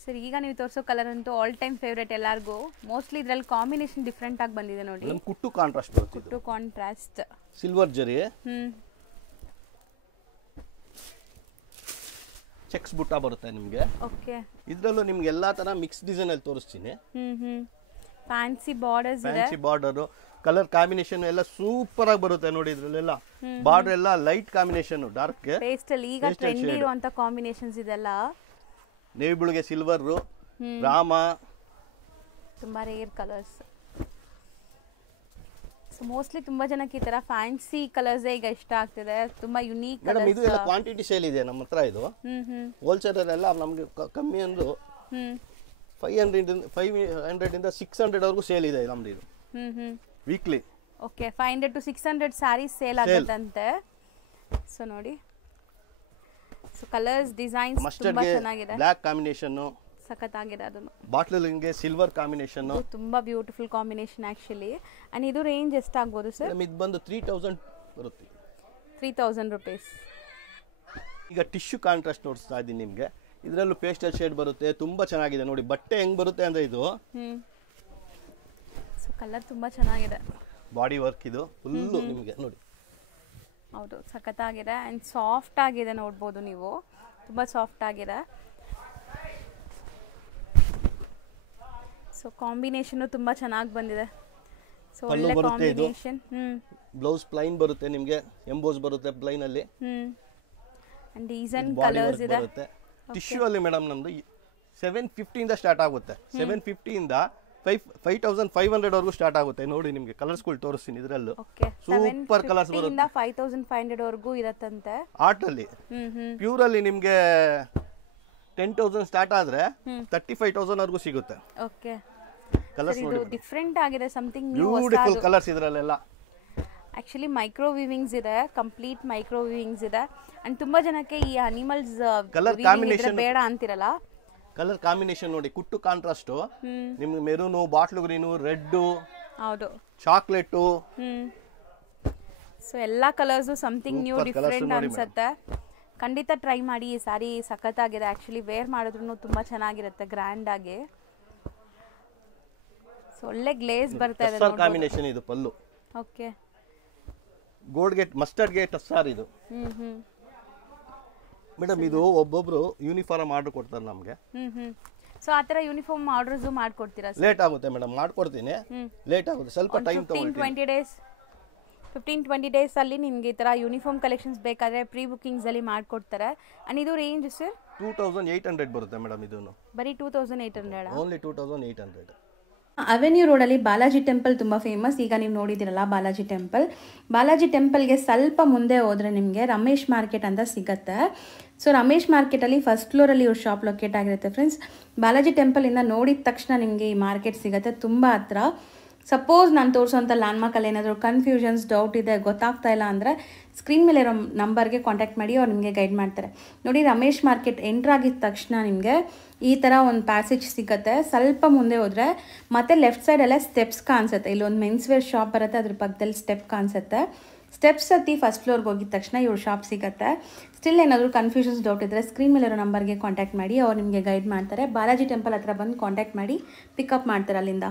ಸರ್. ಈಗ ನೀವು ತೋರಿಸೋ ಕಲರ್ ಅಂತೂ ಆಲ್ ಟೈಮ್ ಫೇವ್ರೇಟ್ ಎಲ್ಲರಿಗೂ. ಮೋಸ್ಟ್ಲಿ ಇದ್ರಲ್ಲಿ ಕಾಂಬಿನೇಷನ್ ಡಿಫ್ರೆಂಟ್ ಆಗಿ ಬಂದಿದೆ ನೋಡಿ. ಕುಟ್ಟು ಕಾಂಟ್ರಾಸ್ಟ್ ಬರುತ್ತೆ. ಕುಟ್ಟು ಕಾಂಟ್ರಾಸ್ಟ್, ಸಿಲ್ವರ್ ಜರಿ, ಚೆಕ್ಸ್ ಬುಟ್ಟ ಬರುತ್ತೆ ನಿಮಗೆ. ಓಕೆ. ಇದರಲ್ಲೂ ನಿಮ್ಗೆ ಎಲ್ಲಾ ತರ ಮಿಕ್ಸ್ ಡಿಸೈನ್ ಅಲ್ಲಿ ತೋರಿಸ್ತೀನಿ. ಫ್ಯಾನ್ಸಿ ಬಾರ್ಡರ್ಸ್ ಇದೆ. ಫ್ಯಾನ್ಸಿ ಬಾರ್ಡರ್, ಕಲರ್ ಕಾಂಬಿನೇಷನ್ ಎಲ್ಲ ಸೂಪರ್ ಆಗಿ ಬರುತ್ತೆ ನೋಡಿ. ಇದ್ರಲ್ಲೆಲ್ಲ ಬಾರ್ಡರ್ ಎಲ್ಲ ಲೈಟ್ ಕಾಂಬಿನೇಷನ್, ಡಾರ್ಕ್ ಪೇಸ್ಟಲ್. ಈಗ ಟ್ರೆಂಡಿ ಇರುವಂತ ಕಾಂಬಿನೇಷನ್ಸ್ ಇದೆಲ್ಲ. ನೇವಿ ಬ್ಲೂಗೆ ಸಿಲ್ವರ್, ರಾಮ, ತುಂಬಾ ರೇರ್ ಕಲರ್ಸ್. ಸೊ ಮೋಸ್ಟ್ಲಿ ತುಂಬ ಜನಕ್ಕೆ ಈ ಥರ ಫ್ಯಾನ್ಸಿ ಕಲರ್ಸೇ ಈಗ ಇಷ್ಟ ಆಗ್ತಿದೆ, ತುಂಬ ಯುನೀಕ್ ಮೇಡಮ್. ಇದು ಎಲ್ಲ ಕ್ವಾಂಟಿಟಿ ಸೇಲ್ ಇದೆ ನಮ್ಮ ಹತ್ರ. ಇದು ಹೋಲ್ಸೇಲರೆಲ್ಲ ನಮಗೆ ಕಮ್ಮಿ ಅಂದ್ರು 500 ಇಂದ 600 ವರೆಗೂ ಸೇಲ್ ಇದೆ ನಮ್ದು. ಇದು weekly. Okay, 500 to 600 saris sale ಆಗುತ್ತಂತೆ. ಸೊ ನೋಡಿ, ಸೊ ಕಲರ್ಸ್ ಡಿಸೈನ್ಸ್ ತುಂಬಾ ಚೆನ್ನಾಗಿದೆ. ಬ್ಲಾಕ್ ಕಾಂಬಿನೇಷನ್ ಸಖತ್ತಾಗಿದೆ. ಅದನ್ನು ಬಾಟ್ಲಿಗೆ ಸಿಲ್ವರ್ ಕಾಂಬಿನೇಷನ್ ತುಂಬಾ ಬ್ಯೂಟಿಫುಲ್ ಕಾಂಬಿನೇಷನ್ ಆಕ್ಚುಲಿ. ಅಂಡ್ ಇದು ರೇಂಜ್ ಎಷ್ಟಾಗ್ಬೋದು ಸರ್? ಇದು ಬಂದು 3000 ಬರುತ್ತೆ. 3000 ರೂಪೀಸ್. ಈಗ ಟಿಶ್ಯೂ ಕಾಂಟ್ರಾಸ್ಟ್ ತೋರಿಸ್ತಾ ಇದ್ದೀನಿ ನಿಮಗೆ. ಇದರಲ್ಲೂ ಪೇಸ್ಟಲ್ ಶೇಡ್ ಬರುತ್ತೆ, ತುಂಬಾ ಚೆನ್ನಾಗಿದೆ ನೋಡಿ. ಬಟ್ಟೆ ಹೆಂಗ್ ಬರುತ್ತೆ ಅಂದ್ರೆ ಇದು ಸೊ ಕಲರ್ ತುಂಬಾ ಚೆನ್ನಾಗಿದೆ. ಬಾಡಿ ವರ್ಕ್ ಇದು ಫುಲ್ಲು ನಿಮಗೆ ನೋಡಿ. ಹೌದು, ಸಖತ್ತಾಗಿದೆ. ಅಂಡ್ ಸಾಫ್ಟ್ ಆಗಿದೆ, ನೋಡ್ಬೋದು ನೀವು, ತುಂಬಾ ಸಾಫ್ಟ್ ಆಗಿದೆ. ಸೊ ಕಾಂಬಿನೇಷನ್ ತುಂಬಾ ಚೆನ್ನಾಗಿ ಬಂದಿದೆ. ಸೊ ಒಳ್ಳೆ ಕಾಂಬಿನೇಷನ್. ಬ್ಲೌಸ್ ಪ್ಲೈನ್ ಬರುತ್ತೆ ನಿಮಗೆ, ಎಂಬೋಸ್ ಬರುತ್ತೆ ಪ್ಲೈನ್ ಅಲ್ಲಿ. ಅಂಡ್ ಡೀಸೆಂಟ್ ಕಲರ್ಸ್ ಇದೆ. ಟಿಶ್ಯೂ ಅಲ್ಲಿ ಮೇಡಮ್ ನಮ್ದು 750 ಇಂದ ಸ್ಟಾರ್ಟ್ ಆಗುತ್ತೆ. 750 ಇಂದ 5500 ವರೆಗೂ ಸ್ಟಾರ್ಟ್ ಆಗುತ್ತೆ. ನೋಡಿ ನಿಮಗೆ ಕಲರ್ಸ್ಗಳು ತೋರಿಸ್ತೀನಿ. ಇದರಲ್ಲೂ ಸೂಪರ್ ಕಲರ್ಸ್ ಬರುತ್ತೆ. 5500 ವರೆಗೂ ಇರತ್ತಂತೆ. ಆರ್ಟ್ ಅಲ್ಲಿ ಪ್ಯೂರ್ ಅಲ್ಲಿ ನಿಮಗೆ 10,000 ಸ್ಟಾರ್ಟ್ ಆದ್ರೆ 35,000 ವರೆಗೂ ಸಿಗುತ್ತೆ. ಓಕೆ, ಕಲರ್ಸ್ ನೋಡಿ, ಡಿಫರೆಂಟ್ ಆಗಿದೆ, ಸಮಥಿಂಗ್ ನ್ಯೂ. ಬ್ಯೂಟಿಫುಲ್ ಕಲರ್ಸ್ ಇದರಲ್ಲೆಲ್ಲ. ಆಕ್ಚುಲಿ ಮೈಕ್ರೋ ವೀವಿಂಗ್ಸ್ ಇದೆ, ಕಂಪ್ಲೀಟ್ ಮೈಕ್ರೋ ವೀವಿಂಗ್ಸ್ ಇದೆ. ಅಂಡ್ ತುಂಬಾ ಜನಕ್ಕೆ ಈ ಅನಿಮಲ್ಸ್ ಕಲರ್ ಕಾಂಬಿನೇಷನ್ ಬೇಡ ಅಂತಿರಲ್ಲ. ಕಲರ್ ಕಾಂಬಿನೇಷನ್ ನೋಡಿ, ಕುಟ್ಟು ಕಾಂಟ್ರಾಸ್ಟ್ ನಿಮ್ಗೆ ಮೆರೂನು, ಬಾಟ್ಲು ಗ್ರೀನು, ರೆಡ್, ಹೌದು, ಚಾಕ್ಲೇಟ್. ಸೊ ಎಲ್ಲಾ ಕಲರ್ಸ್ ಸಮಥಿಂಗ್ ನ್ಯೂ, ಡಿಫರೆಂಟ್ ಅನ್ಸುತ್ತೆ. ಖಂಡಿತ ಟ್ರೈ ಮಾಡಿ. ಈ ಸಾರಿ ಸಖತ್ತಾಗಿದೆ. ಆಕ್ಚುಲಿ ವೇರ್ ಮಾಡಿದ್ರು ತುಂಬಾ ಚೆನ್ನಾಗಿರುತ್ತೆ, ಗ್ರ್ಯಾಂಡ್ ಆಗಿ. ಸೊ ಒಳ್ಳೆ ಗ್ಲೇಸ್ ಬರ್ತಾ ಇದೆ. ಕಾಂಬಿನೇಷನ್ ಇದು pallu. Okay, gold gate mustard gate tussar ಇದು. ಮೇಡಮ್ ಇದು ಒಬ್ಬೊಬ್ರು ಯೂನಿಫಾರ್ಮ್ ಆರ್ಡರ್ ಕೊಡ್ತಾರೆ ನಮಗೆ. ಸೊ ಆ ತರ ಯೂನಿಫಾರ್ಮ್ ಆರ್ಡರ್ಸ್ ಮಾಡ್ಕೊಡ್ತೀರಾ? ಲೇಟ್ ಆಗುತ್ತೆ ಮೇಡಮ್, ಮಾಡ್ಕೊಡ್ತೀನಿ. ಲೇಟ್ ಆಗುತ್ತೆ, ಸ್ವಲ್ಪ ಟೈಮ್ ತಗೊಳ್ತೀನಿ. 15-20 ಡೇಸ್ ಅಲ್ಲಿ ನಿಮ್ಗೆ ಈ ತರ ಯೂನಿಫಾರ್ಮ್ ಕಲೆಕ್ಷನ್ಸ್ ಬೇಕಾದ್ರೆ ಪ್ರೀ ಬುಕಿಂಗ್ಸ್ ಅಲ್ಲಿ ಮಾಡ್ಕೊಡ್ತಾರೆ. ಅಂಡ್ ಇದು ರೇಂಜ್ ಸರ್ 2800 ಬರುತ್ತೆ ಮೇಡಮ್. ಇದನ್ನು ಬರೀ 2800. ಓನ್ಲಿ 2800. ಅವೆನ್ಯೂ ರೋಡಲ್ಲಿ ಬಾಲಾಜಿ ಟೆಂಪಲ್ ತುಂಬ ಫೇಮಸ್. ಈಗ ನೀವು ನೋಡಿದಿರಲ್ಲ ಬಾಲಾಜಿ ಟೆಂಪಲ್. ಬಾಲಾಜಿ ಟೆಂಪಲ್ಗೆ ಸ್ವಲ್ಪ ಮುಂದೆ ಹೋದರೆ ನಿಮಗೆ ರಮೇಶ್ ಮಾರ್ಕೆಟ್ ಅಂತ ಸಿಗುತ್ತೆ. ಸೊ ರಮೇಶ್ ಮಾರ್ಕೆಟಲ್ಲಿ ಫಸ್ಟ್ ಫ್ಲೋರಲ್ಲಿ ಇವ್ರ ಶಾಪ್ ಲೊಕೇಟ್ ಆಗಿರುತ್ತೆ ಫ್ರೆಂಡ್ಸ್. ಬಾಲಾಜಿ ಟೆಂಪಲಿಂದ ನೋಡಿದ ತಕ್ಷಣ ನಿಮಗೆ ಈ ಮಾರ್ಕೆಟ್ ಸಿಗುತ್ತೆ, ತುಂಬ ಹತ್ರ. ಸಪೋಸ್ ನಾನು ತೋರಿಸೋಂಥ ಲ್ಯಾಂಡ್ಮಾರ್ಕಲ್ಲಿ ಏನಾದರೂ ಕನ್ಫ್ಯೂಷನ್ಸ್, ಡೌಟ್ ಇದೆ, ಗೊತ್ತಾಗ್ತಾ ಇಲ್ಲ ಅಂದರೆ ಸ್ಕ್ರೀನ್ ಮೇಲೆ ಇರೋ ನಂಬರ್ಗೆ ಕಾಂಟ್ಯಾಕ್ಟ್ ಮಾಡಿ, ಅವ್ರು ನಿಮಗೆ ಗೈಡ್ ಮಾಡ್ತಾರೆ. ನೋಡಿ, ರಮೇಶ್ ಮಾರ್ಕೆಟ್ ಎಂಟ್ರ್ ಆಗಿದ ತಕ್ಷಣ ನಿಮಗೆ ಈ ಥರ ಒಂದು ಪ್ಯಾಸೇಜ್ ಸಿಗುತ್ತೆ. ಸ್ವಲ್ಪ ಮುಂದೆ ಹೋದರೆ ಮತ್ತೆ ಲೆಫ್ಟ್ ಸೈಡಲ್ಲೇ ಸ್ಟೆಪ್ಸ್ ಕಾಣಿಸುತ್ತೆ. ಇಲ್ಲೊಂದು ಮೆನ್ಸ್ ವೇರ್ ಶಾಪ್ ಬರುತ್ತೆ, ಅದ್ರ ಪಕ್ಕದಲ್ಲಿ ಸ್ಟೆಪ್ ಕಾಣಿಸುತ್ತೆ. ಸ್ಟೆಪ್ಸ್ ಹತ್ತಿ ಫಸ್ಟ್ ಫ್ಲೋರ್ಗೆ ಹೋಗಿದ ತಕ್ಷಣ ಇವ್ರ ಶಾಪ್ ಸಿಗುತ್ತೆ. ಸ್ಟಿಲ್ ಏನಾದರೂ ಕನ್ಫ್ಯೂಷನ್ಸ್, ಡೌಟ್ ಇದ್ದರೆ ಸ್ಕ್ರೀನ್ ಮೇಲಿರೋ ನಂಬರ್ಗೆ ಕಾಂಟ್ಯಾಕ್ಟ್ ಮಾಡಿ, ಅವ್ರು ನಿಮಗೆ ಗೈಡ್ ಮಾಡ್ತಾರೆ. ಬಾಲಾಜಿ ಟೆಂಪಲ್ ಹತ್ರ ಬಂದು ಕಾಂಟ್ಯಾಕ್ಟ್ ಮಾಡಿ ಪಿಕಪ್ ಮಾಡ್ತಾರೆ ಅಲ್ಲಿಂದ.